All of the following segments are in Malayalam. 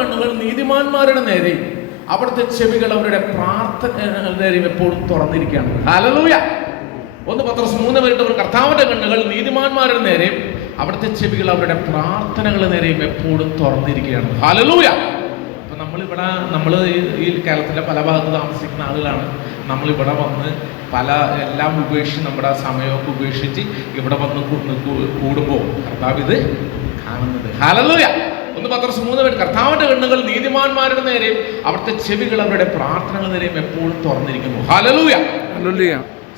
കണ്ണുകൾ നീതിമാന്മാരുടെ നേരെയും അവിടുത്തെ ചെവികൾ അവരുടെ പ്രാർത്ഥനകളുടെ നേരെയും എപ്പോഴും തുറന്നിരിക്കുകയാണ്. ഹല്ലേലൂയ. 1 പത്രോസ് 3:8 കർത്താവിന്റെ കണ്ണുകൾ നീതിമാന്മാരുടെ നേരെയും അവിടുത്തെ ചെവികൾ അവരുടെ പ്രാർത്ഥനകളുടെ നേരെയും എപ്പോഴും തുറന്നിരിക്കുകയാണ്. ഹല്ലേലൂയ. അപ്പൊ നമ്മൾ ഈ കേരളത്തിന്റെ പല ഭാഗത്ത് താമസിക്കുന്ന ആളുകളാണ്. നമ്മളിവിടെ വന്ന് എല്ലാം ഉപേക്ഷിച്ച് നമ്മുടെ സമയമൊക്കെ ഉപേക്ഷിച്ച് ഇവിടെ വന്ന് കൂടുമ്പോൾ കർത്താവ് ഇത് കാണുന്നത്. ഹല്ലേലൂയ. 1 പത്രോസ് 3:8 കർത്താവിന്റെ കണ്ണുകൾ നീതിമാന്മാരുടെ നേരെയും അവിടുത്തെ ചെവികൾ അവരുടെ പ്രാർത്ഥനകളുടെ നേരെയും എപ്പോഴും തുറന്നിരിക്കുന്നു. ഹല്ലേലൂയ. ഹല്ലേലൂയ.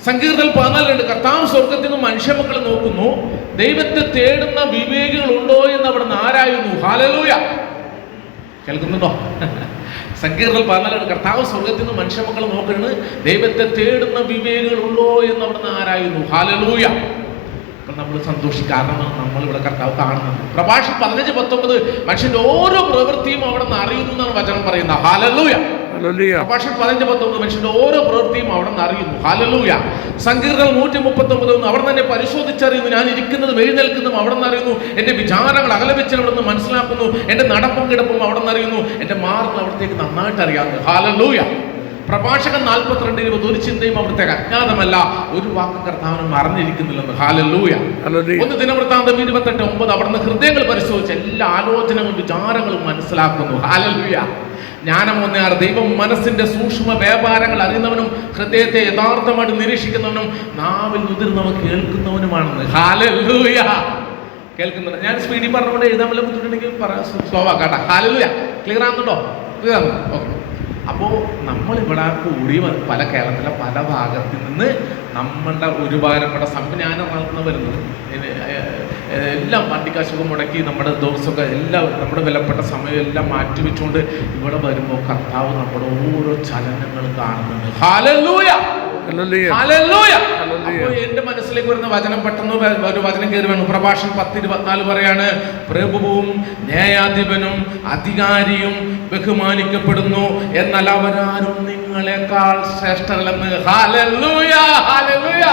സങ്കീർത്തനം 14 കർത്താവ് സ്വർഗത്തിൽ നിന്ന് മനുഷ്യമക്കളെ നോക്കുന്നു, ദൈവത്തെ തേടുന്ന വിവേകികൾ ഉണ്ടോ എന്ന് അവിടുന്ന് ആരായുന്നു. ഹല്ലേലൂയ. കേൾക്കുന്നുണ്ടോ? സങ്കീർത്തനം 14 കർത്താവ് സ്വർഗത്തിൽ നിന്ന് മനുഷ്യമക്കളെ നോക്കുന്നത്, ദൈവത്തെ തേടുന്ന വിവേകികൾ ഉണ്ടോ എന്ന് അവിടുന്ന് ആരായുന്നു. ഹല്ലേലൂയ. അപ്പം നമ്മൾ സന്തോഷിക്കാരണം നമ്മളിവിടെ കർത്താവ് കാണുന്നുണ്ട്. പ്രഭാഷണം 15:19 മനുഷ്യന്റെ ഓരോ പ്രവൃത്തിയും അവിടെ നിന്ന് അറിയുന്നു എന്നാണ് വചനം പറയുന്നത്. ഹല്ലേലൂയ. പ്രഭാഷണം 15:19 മനുഷ്യന്റെ ഓരോ പ്രവൃത്തിയും അവിടെ നിന്ന് അറിയുന്നു. ഹല്ലേലൂയ. സങ്കീർത്തനം 139 അവിടെ തന്നെ പരിശോധിച്ചറിയുന്നു, ഞാൻ ഇരിക്കുന്നതും എഴുന്നേൽക്കുന്നതും അവിടെ നിന്ന് അറിയുന്നു, എന്റെ വിചാരങ്ങൾ അകലവെച്ച് അവിടെ നിന്ന് മനസ്സിലാക്കുന്നു, എന്റെ നടപ്പും കിടപ്പും അവിടെ നിന്ന് അറിയുന്നു, എന്റെ മാർഗം അവിടത്തേക്ക് നന്നായിട്ട് അറിയാവുന്നു. ഹല്ലേലൂയ. പ്രഭാഷകൻ 42:20 ഒരു ചിന്തയും അവിടുത്തേക്ക് അജ്ഞാതമല്ല, ഒരു വാക്ക് കർത്താവിനും മറന്നിരിക്കുന്നില്ലെന്ന്. ഹല്ലേലൂയ. 1 ദിനവൃത്താന്തം 28:9 അവിടുന്ന് ഹൃദയങ്ങൾ പരിശോധിച്ച് എല്ലാ ആലോചനകളും വിചാരങ്ങളും മനസ്സിലാക്കുന്നു. ഹല്ലേലൂയ. ജ്ഞാനമൊന്നേറെ ദൈവം മനസ്സിന്റെ സൂക്ഷ്മ വ്യാപാരങ്ങൾ അറിയുന്നവനും ഹൃദയത്തെ യഥാർത്ഥമായിട്ട് നിരീക്ഷിക്കുന്നവനും നാവിൽ മുതിർന്നവൻ കേൾക്കുന്നവനുമാണെന്ന്. ഹല്ലേലൂയ. കേൾക്കുന്നുണ്ട്. ഞാൻ സ്പീഡിൽ പറഞ്ഞുകൊണ്ട് എഴുതാൻ വല്ല ബുദ്ധിമുട്ടുണ്ടെങ്കിൽ സ്ലോവാക്കാട്ടെ. ഹല്ലേലൂയ. ക്ലിയർ ആകുന്നുണ്ടോ? ക്ലിയർ ആകുന്നു. ഓക്കെ. അപ്പോൾ നമ്മളിവിടെ കൂടി പല കേരളത്തിലെ പല ഭാഗത്തിൽ നിന്ന് നമ്മളുടെ ഒരുപാട് സംജ്ഞാനം നടത്തുന്ന വരുന്നത് എല്ലാം വണ്ടിക്കാശൊക്കെ മുടക്കി നമ്മുടെ ദിവസമൊക്കെ എല്ലാം നമ്മുടെ വിലപ്പെട്ട സമയം എല്ലാം മാറ്റിവെച്ചുകൊണ്ട് ഇവിടെ വരുമ്പോൾ കർത്താവ് നമ്മുടെ ഓരോ ചലനങ്ങൾ കാണുന്നുണ്ട്. ഹല്ലേലൂയ. ഹല്ലേലൂയ. അപ്പോൾ എന്റെ മനസ്സിലേക്ക് വരുന്ന വചനം പെട്ടെന്ന് ഒരു വചനം കയറി വേണം. പ്രഭാഷണം 10:24 പറയാണ്, പ്രഭുവും ന്യായാധിപനും അധികാരിയും ബഹുമാനിക്കപ്പെടുന്നു, എന്നാൽ അവരാരും നിങ്ങളെക്കാൾ ശ്രേഷ്ഠരല്ലെന്ന്. ഹല്ലേലൂയ. ഹല്ലേലൂയ.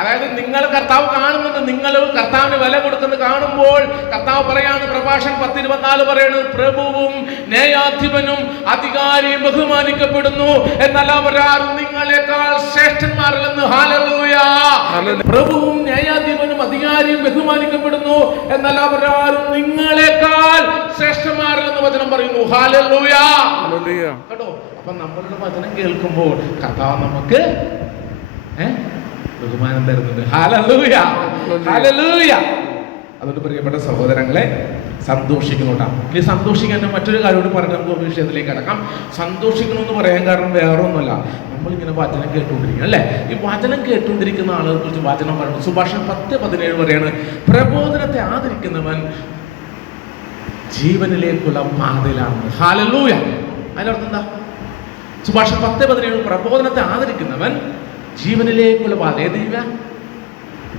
അതായത് നിങ്ങൾ കർത്താവ് കാണുന്നുണ്ട്, നിങ്ങൾ കർത്താവിന് വില കൊടുക്കുന്നത് കാണുമ്പോൾ കർത്താവ് പറയാണ്, പ്രഭാഷണം 10:24 പറയാണ്, പ്രഭുവും ന്യായാധിപനും അധികാരിയും ബഹുമാനിക്കപ്പെടുന്നു, എന്നാൽ അവരാരും നിങ്ങളെക്കാൾ ശ്രേഷ്ഠന്മാരല്ലെന്ന്. ഹല്ലേലൂയ. പ്രഭുവും ന്യായാധിപനും അധികാരിയും ബഹുമാനിക്കപ്പെടുന്നു, എന്നാൽ അവരാരും നിങ്ങളെക്കാൾ ശ്രേഷ്ഠന്മാരല്ലെന്ന് വചനം പറയുന്നു. ഹല്ലേലൂയ. കേട്ടോ? അപ്പൊ നമ്മളുടെ വചനം കേൾക്കുമ്പോൾ കർത്താവ് നമുക്ക് ബഹുമാനം തരുന്നുണ്ട്. ഹല്ലേലൂയ. ഹല്ലേലൂയ. അതുകൊണ്ട് പ്രിയപ്പെട്ട സഹോദരങ്ങളെ, സന്തോഷിക്കുന്നുണ്ടാവും. ഇനി സന്തോഷിക്കാൻ മറ്റൊരു കാര്യം പറഞ്ഞ് നമുക്ക് വിഷയത്തിലേക്ക് കടക്കാം. സന്തോഷിക്കണമെന്ന് പറയാൻ കാരണം വേറെ ഒന്നുമല്ല, നമ്മളിങ്ങനെ വചനം കേട്ടുകൊണ്ടിരിക്കണം അല്ലേ? ഈ വചനം കേട്ടുകൊണ്ടിരിക്കുന്ന ആളുകളെ കുറിച്ച് വചനം പറയുന്നത് സുഭാഷണം 10:17 പറയാണ്, പ്രബോധനത്തെ ആദരിക്കുന്നവൻ ജീവനിലേക്കുള്ള പാതയിലാണ്. ഹല്ലേലൂയ. അതിനർത്ഥം എന്താ? സുഭാഷണം 10:17 പ്രബോധനത്തെ ആദരിക്കുന്നവൻ ജീവനിലേക്കുള്ള പാത.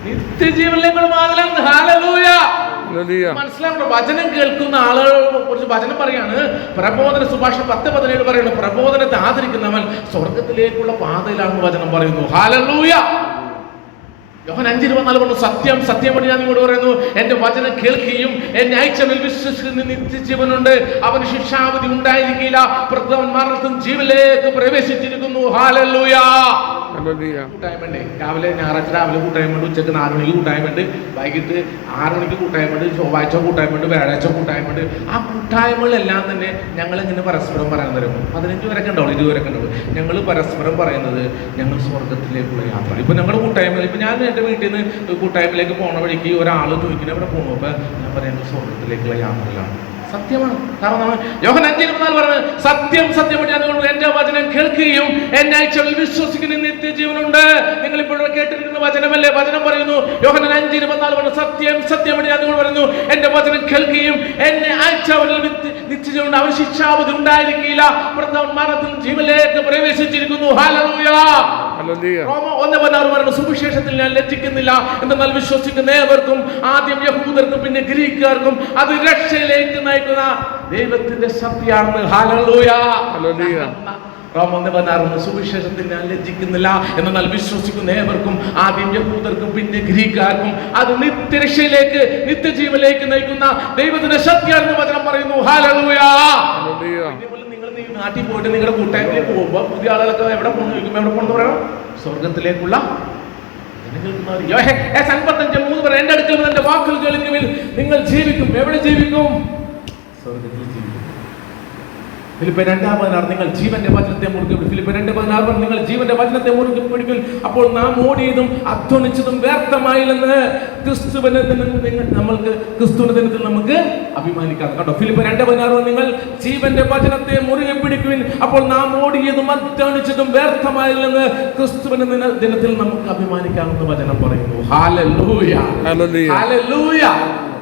നിത്യജീവനിലേക്കുള്ള പാതലാണ്. ഹല്ലേലൂയ. മനസ്സിലാവണം. വചനം കേൾക്കുന്ന ആളുകളെ കുറിച്ച് വചനം പറയാണ്, പ്രബോധന സുഭാഷണം 10:17 പറയുന്നു, പ്രബോധനത്തെ ആദരിക്കുന്നവൻ സ്വർഗത്തിലേക്കുള്ള പാതയിലാണെന്ന് വചനം പറയുന്നു. ഹല്ലേലൂയ. യോഹന്നാൻ 5:24 പറഞ്ഞു, സത്യം സത്യം ഞാൻ നിങ്ങളോട് പറയുന്നു, എന്റെ വചനം കേൾക്കുകയും എന്നെ അയച്ചവനിൽ വിശ്വസിക്കുന്ന നിത്യജീവനുണ്ട്, അവന് ശിക്ഷാവിധി ഉണ്ടായിരിക്കില്ല, പ്രത്യേകം മരണത്തിൽ ജീവനിലേക്ക് പ്രവേശിച്ചിരിക്കുന്നു. ഹല്ലേലൂയ. കൂട്ടായ്മ രാവിലെ ഞായറാഴ്ച രാവിലെ കൂട്ടായ്മ, ഉച്ചക്ക് 4 മണിക്ക് കൂട്ടായ്മ, വൈകിട്ട് 6 മണിക്ക് കൂട്ടായ്മ, ചൊവ്വാഴ്ച കൂട്ടായ്മ, വ്യാഴാഴ്ച കൂട്ടായ്മ. ആ കൂട്ടായ്മകളെല്ലാം തന്നെ ഞങ്ങളിങ്ങനെ പരസ്പരം പറയാൻ തരും. 15 വരെയൊക്കെ ഉണ്ടാവും, 20 വരെയൊക്കെ ഉണ്ടാവും. ഞങ്ങൾ പരസ്പരം പറയുന്നത് ഞങ്ങൾ സ്വർഗത്തിലേക്കുള്ള യാത്ര. ഇപ്പൊ ഞങ്ങളുടെ കൂട്ടായ്മയിൽ ഇപ്പൊ ഞാൻ എൻ്റെ വീട്ടിൽ നിന്ന് കൂട്ടായ്മയിലേക്ക് പോണ വഴിക്ക് ഒരാൾ ചോദിക്കുന്നത് എവിടെ പോകണു? അപ്പൊ ഞാൻ പറയുന്നത് സ്വർഗത്തിലേക്കുള്ള യാത്രയിലാണ്. സത്യമാണ്. കാരണം യോഹന്നാൻ 5:24 പറഞ്ഞത്, സത്യം സത്യം ഞാൻ എന്റെ വചനം കേൾക്കുകയും എന്നെ അയച്ചവനിൽ വിശ്വസിക്കുന്ന നിത്യജീവനുണ്ട്. നിങ്ങൾ ഇപ്പോൾ കേട്ടിരിക്കുന്ന വചനമല്ലേ? വചനം പറയുന്നു, യോഹന്നാൻ 5:24 പറഞ്ഞു, സത്യം സത്യം ഞാൻ നിങ്ങൾ പറയുന്നു, എന്റെ വചനം കേൾക്കുകയും എന്നെ അയച്ചവനിൽ നിത്യജീവനുണ്ട്, അവൻ ശിക്ഷാവിധി ഉണ്ടായിരിക്കില്ല, മരണത്തിൽ ജീവനിലേക്ക് പ്രവേശിച്ചിരിക്കുന്നു. ഹല്ലേലൂയ. റോമ 1:16 പറയുന്നു, സുവിശേഷത്തിൽ ഞാൻ ലജ്ജിക്കുന്നില്ല, എന്നാൽ വിശ്വസിക്കുന്ന ഏവർക്കും, ആദ്യം യഹൂദർക്കും പിന്നെ ഗ്രീക്കുകാർക്കും അത് രക്ഷയിലേക്ക് നയിക്കുന്ന ദൈവത്തിന്റെ ശക്തിയാണ്. ഹല്ലേലൂയ. റോമർ 1:16 സുവിശേഷത്തിൽ ഞാൻ ലജ്ജിക്കുന്നില്ല, എന്നാൽ വിശ്വസിക്കുന്ന ഏവർക്കും, ആദ്യം യഹൂദർക്കും പിന്നെ ഗ്രീക്കാർക്കും അത് നിത്യരക്ഷയിലേക്ക് നിത്യജീവനിലേക്ക് നയിക്കുന്ന ദൈവത്തിന്റെ ശക്തിയാണെന്ന് വചനം പറയുന്നു. ഹല്ലേലൂയ. നിങ്ങൾ നാട്ടിൽ പോയിട്ട് നിങ്ങളുടെ കൂട്ടായ്മയിൽ പോകുമ്പോൾ പുതിയ ആളുകളൊക്കെ എവിടെ പോകണം ചോദിക്കുമ്പോൾ എവിടെ പോകണമെന്ന് പറയണം? സ്വർഗത്തിലേക്കുള്ള 55:3 പറയും, എന്റെ അടുക്കൽ എന്റെ വാക്കുകൾ കേൾക്കുവിൻ, നിങ്ങൾ ജീവിക്കും. എവിടെ ജീവിക്കും? സ്വർഗത്തിൽ ജീവിക്കും. ഫിലിപ്പിയർ 2:16 നിങ്ങൾ ജീവന്റെ വചനത്തെ മുറുകെ പിടിക്കും. ഫിലിപ്പിയർ 2:16 നിങ്ങൾ ജീവന്റെ വചനത്തെ മുറുകെ പിടിക്കും, അപ്പോൾ നാം ഓടിയതും അധ്വാനിച്ചതും വ്യർത്ഥമായില്ലെന്ന് ക്രിസ്തുവിന്റെ നമ്മൾക്ക് ക്രിസ്തുവിന്റെ ദിനത്തിൽ നമുക്ക് അഭിമാനിക്കാം. കേട്ടോ, ഫിലിപ്പിയർ 2:16 നിങ്ങൾ ജീവന്റെ വചനത്തെ മുറുകെ പിടിക്കുവിൻ, അപ്പോൾ നാം ഓടിയതും അധ്വാനിച്ചതും വ്യർത്ഥമായില്ലെന്ന് ക്രിസ്തുവിന്റെ ദിനത്തിൽ നമുക്ക് അഭിമാനിക്കാമെന്ന് വചനം പറയുന്നു. Hallelujah, hallelujah,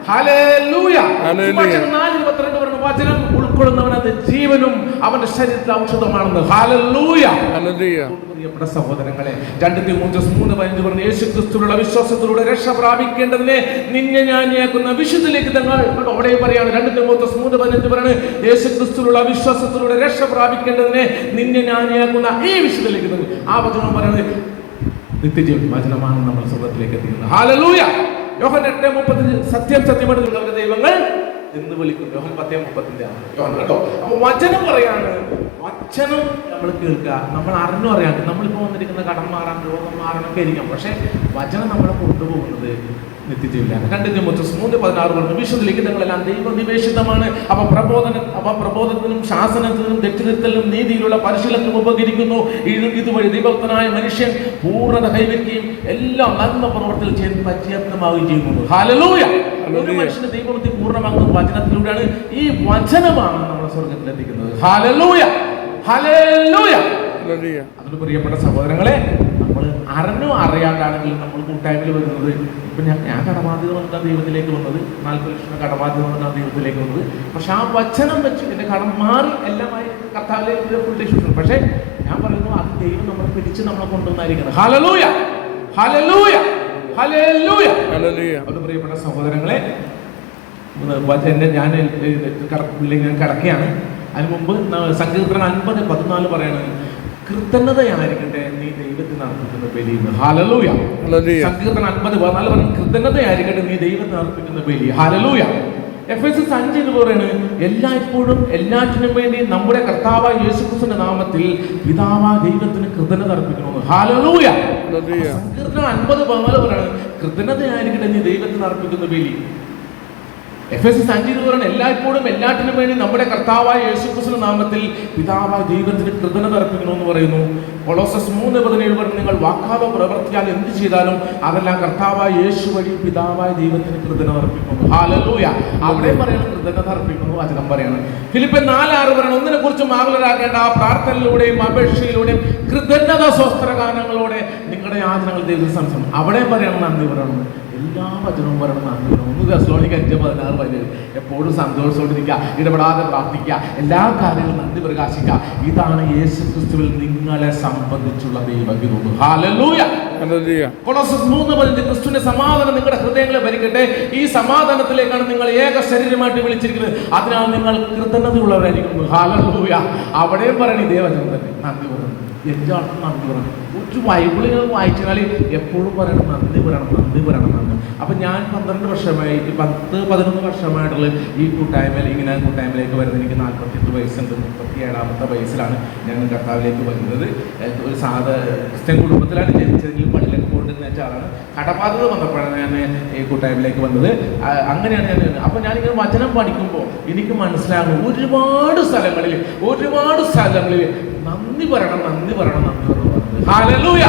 hallelujah. 4:22 വചനം ഉൾക്കൊള്ളുന്നവൻ അത് ജീവനും അവന്റെ ശരീരത്തിൽ ഔഷധമാണെന്ന്. Hallelujah, hallelujah. പ്രിയപ്പെട്ട സഹോദരങ്ങളെ, 2 തിമോഥെയോസ് 3:15 പറഞ്ഞു, യേശു ക്രിസ്തുവിലുള്ള വിശ്വാസത്തിലൂടെ രക്ഷ പ്രാപിക്കേണ്ടതിനെ നിന്നെ ഞാനിയാക്കുന്ന വിശുദ്ധിയിലേക്ക് തങ്ങൾ. അവിടെ പറയാണ് 2 തിമോഥെയോസ് 3:15 പറയുന്നത്, യേശു ക്രിസ്തുവിലുള്ള വിശ്വാസത്തിലൂടെ രക്ഷ പ്രാപിക്കേണ്ടതിനെ നിന്നെ ഞാനിയാക്കുന്ന ഈ വിശുദ്ധിയിലേക്ക് തങ്ങൾ. ആ വചനം പറയുന്നത് നിത്യജീവൻ വചനമാണ് നമ്മൾ സ്വർഗ്ഗത്തിലേക്ക് എത്തിക്കുന്നത്. ഹല്ലേലൂയ. യോഹന്നാൻ 8:35 സത്യം സത്യമായിട്ട് നിങ്ങളുടെ ദൈവങ്ങൾ എന്ന് വിളിക്കുന്നു. യോഹന്നാൻ 10:35 കേട്ടോ. അപ്പൊ വചനം പറയാണ്, വചനം നമ്മൾ കേൾക്കുക, നമ്മൾ അറിഞ്ഞു അറിയാണ്ട് നമ്മളിപ്പോ വന്നിരിക്കുന്ന കടം മാറാൻ, രോഗം മാറാനൊക്കെ ഇരിക്കാം, പക്ഷെ വചനം നമ്മളെ കൊണ്ടുപോകുന്നത് നിത്യജീവനാണ്. 2 തിമോഥെയോസ് 3:16 പറഞ്ഞു, വിശുദ്ധിയിലേക്ക് നിങ്ങളെല്ലാം ദൈവനിവേശിതമാണ്, അവ പ്രബോധനത്തിനും ശാസനത്തിനും തെറ്റുതിരുത്തലിനും നീതിയിലുള്ള പരിശീലനത്തിനും ഉപകരിക്കുന്നു. ഇതുവഴി ദൈവഭക്തനായ മനുഷ്യൻ പൂർണ്ണത കൈവരിക്കുകയും എല്ലാം നന്മ പ്രവർത്തനം ചെയ്യാൻ പര്യാപ്തമാവുകയും ചെയ്യുന്നു. ഹല്ലേലൂയ. ഒരു മനുഷ്യന്റെ ദൈവഭക്തി പൂർണ്ണമാകുന്ന വചനത്തിലൂടെയാണ്. ഈ വചനമാണ് നമ്മളെ സ്വർഗ്ഗത്തിലെത്തിക്കുന്നത്. Hallelujah, hallelujah. അതിന് പ്രിയപ്പെട്ട സഹോദരങ്ങളെ, നമ്മൾ അറിഞ്ഞോ അറിയാണ്ടാണെങ്കിലും നമ്മൾ കൂട്ടായ്മയിൽ വരുന്നത്. ഇപ്പം ഞാൻ കടബാധ്യത വന്നിട്ടാണ് ദൈവത്തിലേക്ക് വന്നത്, 40 ലക്ഷം കടബാധ്യത വന്നിട്ടാണ് ദൈവത്തിലേക്ക് വന്നത്. പക്ഷെ ആ വചനം വെച്ച് എൻ്റെ കടം മാറി എല്ലാമായി കർത്താവിലേക്ക് ഫുൾ ഡിസ്ട്രിബ്യൂഷൻ. പക്ഷേ ഞാൻ പറയുന്നു, അത് ദൈവം നമ്മളെ പിടിച്ച് നമ്മളെ കൊണ്ടുവന്നായിരിക്കുന്നത്. Hallelujah, hallelujah, hallelujah. അത് പ്രിയപ്പെട്ട സഹോദരങ്ങളെ, ഞാൻ കിടക്കുകയാണ്. അതിന് മുമ്പ് സങ്കീർത്തനം 50:14 പറയണത്, കൃതജ്ഞതയായിരിക്കട്ടെ നീ ദൈവത്തിന് അർപ്പിക്കുന്ന ബലി. ഹല്ലേലൂയ. സങ്കീർത്തനം 50:14 പറഞ്ഞു, കൃതജ്ഞതയായിരിക്കട്ടെ നീ ദൈവത്തിന് അർപ്പിക്കുന്ന ബലി. ഹല്ലേലൂയ. എഫെസസ് 5 പറയുന്നത്, എല്ലായ്പ്പോഴും എല്ലാറ്റിനും വേണ്ടി നമ്മുടെ കർത്താവായ യേശുക്രിസ്തുവിന്റെ നാമത്തിൽ പിതാവായ ദൈവത്തിന് കൃതജ്ഞത അർപ്പിക്കണമെന്ന്. ഹല്ലേലൂയ. സങ്കീർത്തനം 50:14 പറയുന്നത്, കൃതജ്ഞതയായിരിക്കട്ടെ നീ ദൈവത്തിന് അർപ്പിക്കുന്ന ബലി. എഫെസസ് 5 പറയുന്നത്, എല്ലായ്പ്പോഴും എല്ലാറ്റിനും വേണ്ടി നമ്മുടെ കർത്താവായ യേശുക്രിസ്തുവിന്റെ നാമത്തിൽ പിതാവായ ദൈവത്തിന് കൃതജ്ഞത അർപ്പിക്കണമെന്ന് പറയുന്നു. കൊളോസസ് 3:17 പറഞ്ഞു, നിങ്ങൾ വാക്കാലോ പ്രവർത്തിയാൽ എന്ത് ചെയ്താലും അതെല്ലാം കർത്താവായ യേശു വഴി പിതാവായ ദൈവത്തിന് കൃതജ്ഞത അർപ്പിക്കുന്നു. ഹല്ലേലൂയ. അവിടെ പറയണം കൃതജ്ഞത അർപ്പിക്കുന്നു, വചനം പറയണം. ഫിലിപ്പിയർ 4:6 പറയണം, ഒന്നിനെ കുറിച്ചും ആകുലരാകേണ്ട, ആ പ്രാർത്ഥനയിലൂടെയും അപേക്ഷയിലൂടെയും കൃതജ്ഞത സ്വസ്ത്രഗാനങ്ങളോടെ നിങ്ങളുടെ യാചനകൾ ദൈവത്തിന് സംശയം. അവിടെ പറയണം നന്ദി പറയണം. എല്ലാ വചനവും പറയണം നന്ദി പറയണം. 1 തെസ്സലോനിക്കർ 5:16 പറയുന്നത്, എപ്പോഴും സന്തോഷത്തോടിരിക്കുക, ഇടപെടാതെ പ്രാർത്ഥിക്കുക, എല്ലാ കാര്യങ്ങളും നന്ദി പ്രകാശിക്കുക. ഇതാണ് യേശു ക്രിസ്തുവിൽ നിങ്ങളെ സംബന്ധിച്ചുള്ള ദൈവഹിതം. ഹല്ലേലൂയ. കൊളോസ്യർ 3:15 ക്രിസ്തുവിന്റെ സമാധാനം നിങ്ങളുടെ ഹൃദയങ്ങളെ ഭരിക്കട്ടെ, ഈ സമാധാനത്തിലേക്കാണ് നിങ്ങൾ ഏക ശരീരമായിട്ട് വിളിച്ചിരിക്കുന്നത്, അതിനാൽ നിങ്ങൾ കൃതജ്ഞതയുള്ളവരായിരിക്കുന്നു. ഹല്ലേലൂയ. അവിടെയും പറയണം ഇതേ വചനം തന്നെ, നന്ദി പറയണം. എല്ലാവർക്കും നന്ദി പറയണം. ഒരു ബൈബിളുകൾ വായിച്ചാൽ എപ്പോഴും പറയണം നന്ദി പറയണം, നന്ദി പറയണം, നന്ദി. അപ്പം ഞാൻ 12 വർഷമായി, 10-11 വർഷമായിട്ടുള്ള ഈ ഇങ്ങനെ കൂട്ടായ്മയിലേക്ക് വരുന്നത്. എനിക്ക് 48 വയസ്സുണ്ട്. 37ാമത്തെ വയസ്സിലാണ് ഞാൻ കർത്താവിലേക്ക് വരുന്നത്. ഒരു ക്രിസ്ത്യൻ കുടുംബത്തിലാണ് ജനിച്ചതെങ്കിലും പള്ളിയിലേക്ക് കൊണ്ടുവരുന്ന ആളാണ്. കടബാധ്യത വന്നപ്പോഴാണ് ഞാൻ ഈ കൂട്ടായ്മയിലേക്ക് വന്നത്. അങ്ങനെയാണ് ഞാൻ. അപ്പം ഞാനിങ്ങനെ വചനം പഠിക്കുമ്പോൾ എനിക്ക് മനസ്സിലാകും, ഒരുപാട് സ്ഥലങ്ങളിൽ നന്ദി പറയണം, നന്ദി പറയണം, നന്ദി പറയണം. Hallelujah,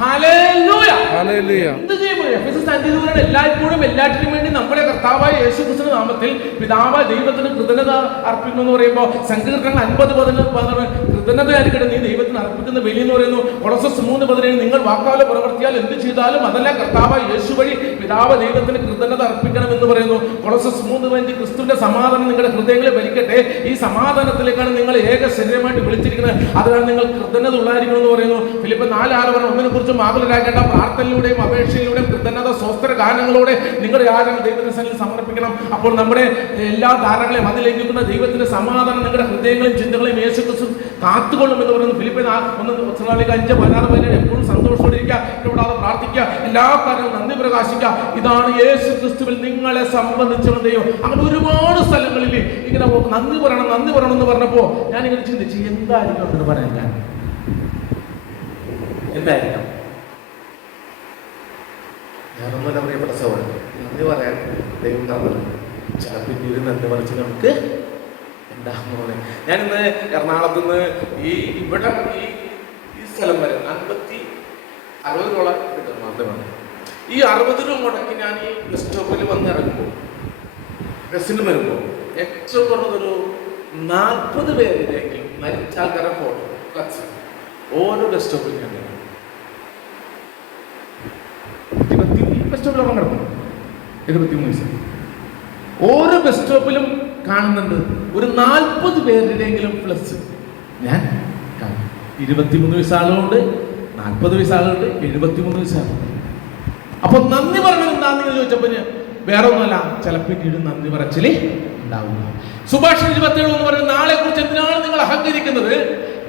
hallelujah, hallelujah. എന്ത് ചെയ്യുമ്പോൾ എഫെസസ് 5 എല്ലായ്പ്പോഴും എല്ലാറ്റിനും വേണ്ടി നമ്മുടെ കർത്താവായ യേശുക്രിസ്തുവിന്റെ നാമത്തിൽ പിതാവായ ദൈവത്തിന് കൃതജ്ഞത അർപ്പിക്കുന്നു എന്ന് പറയുമ്പോൾ, സങ്കീർത്തനം 50:14 കൃതജ്ഞതയായിരിക്കട്ടെ നീ ദൈവത്തിന് അർപ്പിക്കുന്ന ബലി എന്ന് പറയുന്നു. കൊളോസ്യർ 3:17 നിങ്ങൾ വാക്കാലോ പ്രവർത്തിയാൽ എന്ത് ചെയ്താലും അതെല്ലാം കർത്താവായ യേശു വഴി പിതാവ് ദൈവത്തിന് കൃതജ്ഞത അർപ്പിക്കണം എന്ന് എന്ന് പറയുന്നു. കൊളോസസ് 3:5 ക്രിസ്തുവിന്റെ സമാധാനം നിങ്ങളുടെ ഹൃദയങ്ങളെ ഭരിക്കട്ടെ. ഈ സമാധാനത്തിലേക്കാണ് നിങ്ങൾ ഏക ശരീരമായിട്ട് വിളിച്ചിരിക്കുന്നത്. അതിനാൽ നിങ്ങൾ കൃതജ്ഞത ഉള്ളായിരിക്കണം എന്ന് പറയുന്നു. ഫിലിപ്പ് 4:6 പറഞ്ഞു, ഒന്നിനെ കുറിച്ച് ആകുലരാകേണ്ട, പ്രാർത്ഥനയിലൂടെയും അപേക്ഷയിലൂടെയും കൃതജ്ഞത സ്വസ്ത്ര ഗാനങ്ങളോടെ നിങ്ങളുടെ ആരാധന ദൈവത്തിന്റെ സന്നിധിയിൽ സമർപ്പിക്കണം. അപ്പോൾ നമ്മുടെ എല്ലാ ധാരണകളെയും അതിലേക്കുന്ന ദൈവത്തിന്റെ സമാധാനം നിങ്ങളുടെ ഹൃദയങ്ങളെയും ചിന്തകളെയും യേശു ക്രിസ്തു കാത്തുകൊള്ളും എന്ന് പറയുന്നു. ഫിലിപ്പ് 5:16 എപ്പോഴും സന്തോഷത്തോടെ ഇരിക്കുക, ഇടപെടാതെ പ്രാർത്ഥിക്കുക, എല്ലാ കാര്യങ്ങളും നന്ദി പ്രകാശിക്കുക. ഇതാണ് യേശു ക്രിസ്തുവിൽ നിങ്ങളെ സംബന്ധിച്ചുള്ള ദൈവം. അങ്ങനെ ഒരുപാട് സ്ഥലങ്ങളിൽ ഇങ്ങനെ നന്ദി പറയണം എന്ന് പറഞ്ഞപ്പോ ഞാനിങ്ങനെ ചിന്തിച്ചു, എന്തായിരിക്കും എന്ന് പറയാൻ ഞാൻ എന്തായിരിക്കാം? ഞാനൊന്നുമല്ല പ്രിയപ്പെട്ട സഹോദരൻ, നന്ദി പറയാൻ ദൈവം തന്നത് ചിലപ്പോൾ നന്ദി പറിച്ച് നമുക്ക് എന്താണെന്ന്. ഞാനിന്ന് എറണാകുളത്ത് നിന്ന് ഇവിടെ ഈ സ്ഥലം വരെ 60 രൂപ കിട്ടും മാത്രമാണ്. ഈ 60 രൂപ മുടക്കി ഞാൻ ഈ ബസ് സ്റ്റോപ്പിൽ വന്ന് ഇറങ്ങുമ്പോൾ, ബസ്സിന് വരുമ്പോൾ ഏറ്റവും കുറഞ്ഞതൊരു 40 പേരിലെങ്കിലും മരിച്ച ആൾക്കാരെ ഫോട്ടോ ഫ്ലക്സ് ഓരോ ബസ് സ്റ്റോപ്പിൽ കണ്ടു. ബസ് സ്റ്റോപ്പിൽ ഉറങ്ങും കിടക്കും 73 വയസ്സ് ഓരോ ബസ് സ്റ്റോപ്പിലും കാണുന്നുണ്ട്. ഒരു 40 പേരിലെങ്കിലും പ്ലസ് ഞാൻ കാണും. 23 വയസ്സാളുണ്ട്, 40 വയസ്സാളുണ്ട്, 73 വയസ്സാളുണ്ട്. അപ്പൊ നന്ദി പറയണം എന്താണെന്ന് ചോദിച്ചപ്പോ വേറെ ഒന്നുമല്ല, ചിലപ്പോൾ നന്ദി പറച്ചില് ഉണ്ടാവില്ല. സുഭാഷിതം 27 എന്ന് പറയുന്നത് നാളെ കുറിച്ച് എന്തിനാണ് നിങ്ങൾ അഹങ്കരിക്കുന്നത്?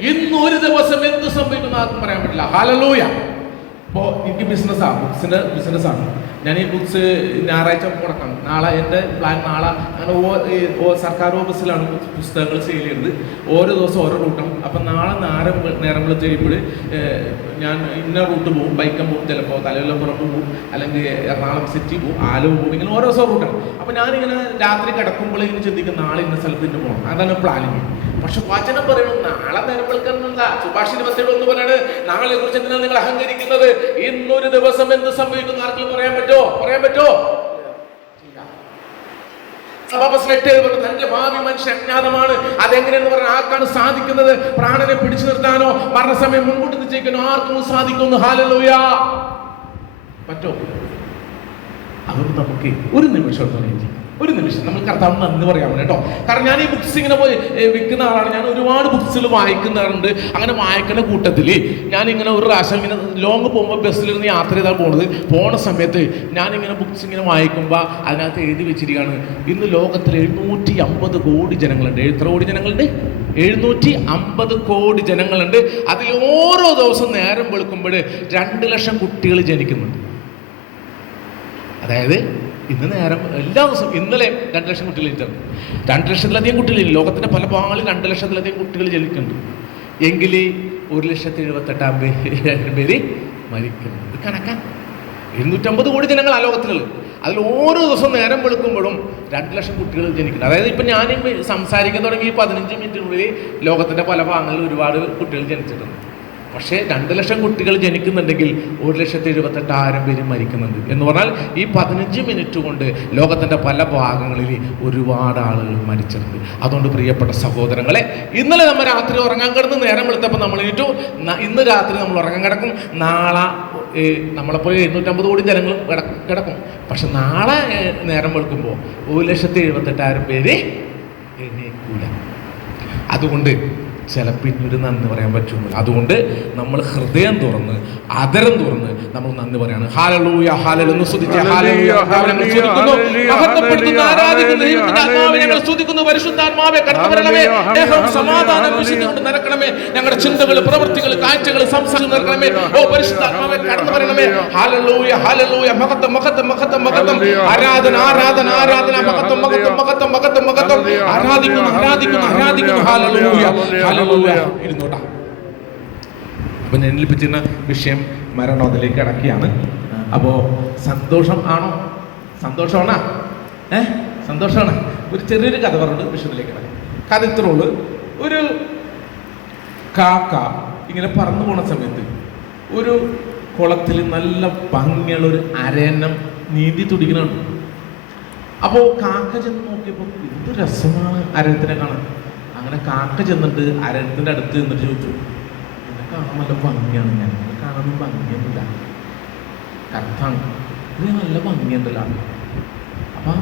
ഇന്ന് ഒരു ദിവസം എന്ത് സംഭവിക്കുന്ന ആർക്കും പറയാൻ പറ്റില്ല. ഹല്ലേലൂയ. ഇപ്പോൾ എനിക്ക് ബിസിനസ്സാണ്, ബിസിനസ്സാണ്. ഞാൻ ഈ ബുക്സ് ഞായറാഴ്ച മുടക്കണം. നാളെ എൻ്റെ പ്ലാൻ നാളെ അങ്ങനെ സർക്കാർ ഓഫീസിലാണ് പുസ്തകങ്ങൾ സെയിൽ ചെയ്യുന്നത്. ഓരോ ദിവസം ഓരോ റൂട്ടാണ്. അപ്പം നാളെ നേരം കഴിയുമ്പോൾ ഞാൻ ഇന്ന റൂട്ട് പോകും, ബൈക്കം പോകും, ചിലപ്പോൾ തലയിലപ്പുറത്ത് പോകും, അല്ലെങ്കിൽ എറണാകുളം സിറ്റി പോകും, ആലുവ പോകും, ഇങ്ങനെ ഓരോ ദിവസം റൂട്ടാണ്. അപ്പം ഞാനിങ്ങനെ രാത്രി കിടക്കുമ്പോൾ ഇങ്ങനെ ചിന്തിക്കും നാളെ ഇന്ന സ്ഥലത്തിന് പോകണം. അതാണ് പ്ലാനിങ്. പക്ഷെ വചനം പറയണം നാളെ നേരം വെളുക്കണമെന്നല്ല. സുഭാഷിതം 27 എന്ന് പറയാണ് നാളെ കുറിച്ച് എന്തിനാണ് നിങ്ങൾ അഹങ്കരിക്കുന്നത്? ഇന്നൊരു ദിവസം എന്ത് സംഭവിക്കുന്ന ആർക്കും പറയാൻ പറ്റോ? തന്റെ ഭാവി മനുഷ്യൻ അജ്ഞാതമാണ്. അതെങ്ങനെയെന്ന് പറഞ്ഞാൽ ആർക്കാണ് സാധിക്കുന്നത്? പ്രാണനെ പിടിച്ചു നിർത്താനോ മരണസമയം മുൻകൂട്ടി നിശ്ചയിക്കാനോ ആർക്കും സാധിക്കുന്നു. ഹല്ലേലൂയ. പറ്റോ? അതുകൊണ്ട് നമുക്ക് ഒരു നിമിഷം നമ്മൾ കർത്താവ് നന്ദി പറയാൻ കേട്ടോ. കാരണം ഞാൻ ഈ ബുക്സ് ഇങ്ങനെ പോയി വിൽക്കുന്ന ആളാണ്. ഞാൻ ഒരുപാട് ബുക്സുകൾ വായിക്കുന്നുണ്ട്. അങ്ങനെ വായിക്കുന്ന കൂട്ടത്തിൽ ഞാനിങ്ങനെ ഒരു പ്രാവശ്യം ഇങ്ങനെ ലോങ് പോകുമ്പോൾ ബസ്സിലിരുന്ന് യാത്ര ചെയ്താൽ പോണ സമയത്ത് ഞാനിങ്ങനെ ബുക്സ് ഇങ്ങനെ വായിക്കുമ്പോൾ അതിനകത്ത് എഴുതി വെച്ചിരിക്കുകയാണ്, ഇന്ന് ലോകത്തിൽ 750 കോടി ജനങ്ങളുണ്ട്. എത്ര കോടി ജനങ്ങളുണ്ട്? 750 കോടി ജനങ്ങളുണ്ട്. അതിൽ ഓരോ ദിവസം നേരം വെളുക്കുമ്പോൾ 2 ലക്ഷം കുട്ടികൾ ജനിക്കുന്നുണ്ട്. അതായത് ഇന്ന് നേരം എല്ലാ ദിവസവും ഇന്നലെ 2 ലക്ഷം കുട്ടികൾ ജനിച്ചിട്ടുണ്ട്. 2 ലക്ഷത്തിലധികം കുട്ടികളില്ല. ലോകത്തിൻ്റെ പല ഭാഗങ്ങളിൽ 2 ലക്ഷത്തിലധികം കുട്ടികൾ ജനിക്കുന്നുണ്ട്. എങ്കിൽ 1,78,000 പേര് മരിക്കുന്നു. ഇത് കണക്കാണ്. 250 കോടി ജനങ്ങളാണ് ലോകത്തിലുള്ളത്. അതിൽ ഓരോ ദിവസം നേരം വെളുക്കുമ്പോഴും 2 ലക്ഷം കുട്ടികൾ ജനിക്കുന്നത്. അതായത് ഇപ്പം ഞാൻ സംസാരിക്കാൻ തുടങ്ങി 15 മിനിറ്റിനുള്ളിൽ ലോകത്തിൻ്റെ പല ഭാഗങ്ങളിൽ ഒരുപാട് കുട്ടികൾ ജനിച്ചിട്ടുണ്ട്. പക്ഷേ 2 ലക്ഷം കുട്ടികൾ ജനിക്കുന്നുണ്ടെങ്കിൽ 1,78,000 പേര് മരിക്കുന്നുണ്ട്. എന്ന് പറഞ്ഞാൽ ഈ 15 മിനിറ്റ് കൊണ്ട് ലോകത്തിൻ്റെ പല ഭാഗങ്ങളിൽ ഒരുപാട് ആളുകൾ മരിച്ചിട്ടുണ്ട്. അതുകൊണ്ട് പ്രിയപ്പെട്ട സഹോദരങ്ങളെ, ഇന്നലെ നമ്മൾ രാത്രി ഉറങ്ങാൻ കിടന്ന് നേരം വെളുത്തപ്പോൾ നമ്മൾ ഏറ്റു. ഇന്ന് രാത്രി നമ്മൾ ഉറങ്ങാൻ കിടക്കും. നാളെ നമ്മളെപ്പോലെ 750 കോടി ജനങ്ങൾ കിടക്കും. പക്ഷെ നാളെ നേരം വെളുക്കുമ്പോൾ 1,78,000 പേര് എണീക്കൂല. അതുകൊണ്ട് ചിലപ്പോൾ ഇന്നൊരു നന്ദി പറയാൻ പറ്റുള്ളൂ. അതുകൊണ്ട് നമ്മൾ ഹൃദയം തുറന്ന് അതരം തുറന്ന് നമ്മൾ നന്ദി പറയാണ്. ഹല്ലേലൂയ, ഹല്ലേലൂയ സ്തുതിച്ച് ഹല്ലേലൂയ. മഹത്വപ്പെടുത്തുന്ന ആരാധിക്കുന്ന ദൈവത്തിന്റെ ആത്മാവേ ഞങ്ങൾ സ്തുതിക്കുന്നു. പരിശുദ്ധാത്മാവേ കടന്നു വരണമേ. സമാധാനം വിശുദ്ധികൊണ്ട് നിറക്കണമേ. ഞങ്ങളുടെ ചിന്തകൾ, പ്രവൃത്തികൾ, കാഴ്ചകൾ, സംസാരം നിറക്കണമേ. ഓ പരിശുദ്ധാത്മാവേ കടന്നു വരണമേ. Hallelujah, hallelujah. മഹത്വം, മഹത്വം, മഹത്വം, മഹത്വം. ആരാധന, ആരാധന, ആരാധന. മഹത്വം, മഹത്വം, മഹത്വം, മഹത്വം, മഹത്വം. ആരാധിക്കുന്നു, ആരാധിക്കുന്നു, ആരാധിക്കുന്നു. ഹല്ലേലൂയ. ഇരുന്നോട്ടാ. അപ്പൊ ഞാൻ ഏൽപ്പിച്ചിരുന്ന വിഷയം മരണം, അതിലേക്ക് അടക്കിയാണ്. അപ്പോ സന്തോഷം ആണോ? സന്തോഷമാണോ? സന്തോഷമാണ്. ഒരു ചെറിയൊരു കഥ പറഞ്ഞിട്ട് വിഷയത്തിലേക്ക് അടക്കാം. കഥ ഇത്രയുള്ളൂ. ഒരു കാക്ക ഇങ്ങനെ പറന്നു പോണ സമയത്ത് ഒരു കുളത്തിൽ നല്ല ഭംഗിയുള്ള ഒരു അരയന്നം നീന്തി തുടിക്കുന്നുണ്ട്. അപ്പോൾ കാക്ക ചെന്ന് നോക്കിയപ്പോൾ എന്ത് രസമാണ് അരയത്തിനെ കാണാൻ. അങ്ങനെ കാക്ക ചെന്നിട്ട് അരയത്തിൻ്റെ അടുത്ത് ചെന്നിട്ട് ചോദിച്ചു, എന്നെ കാണാൻ നല്ല ഭംഗിയാണ്, ഞാൻ കാണാൻ ഭംഗിയൊന്നുമില്ല, കർത്താണ് ഇത് നല്ല ഭംഗിയുണ്ടല്ലോ. അപ്പം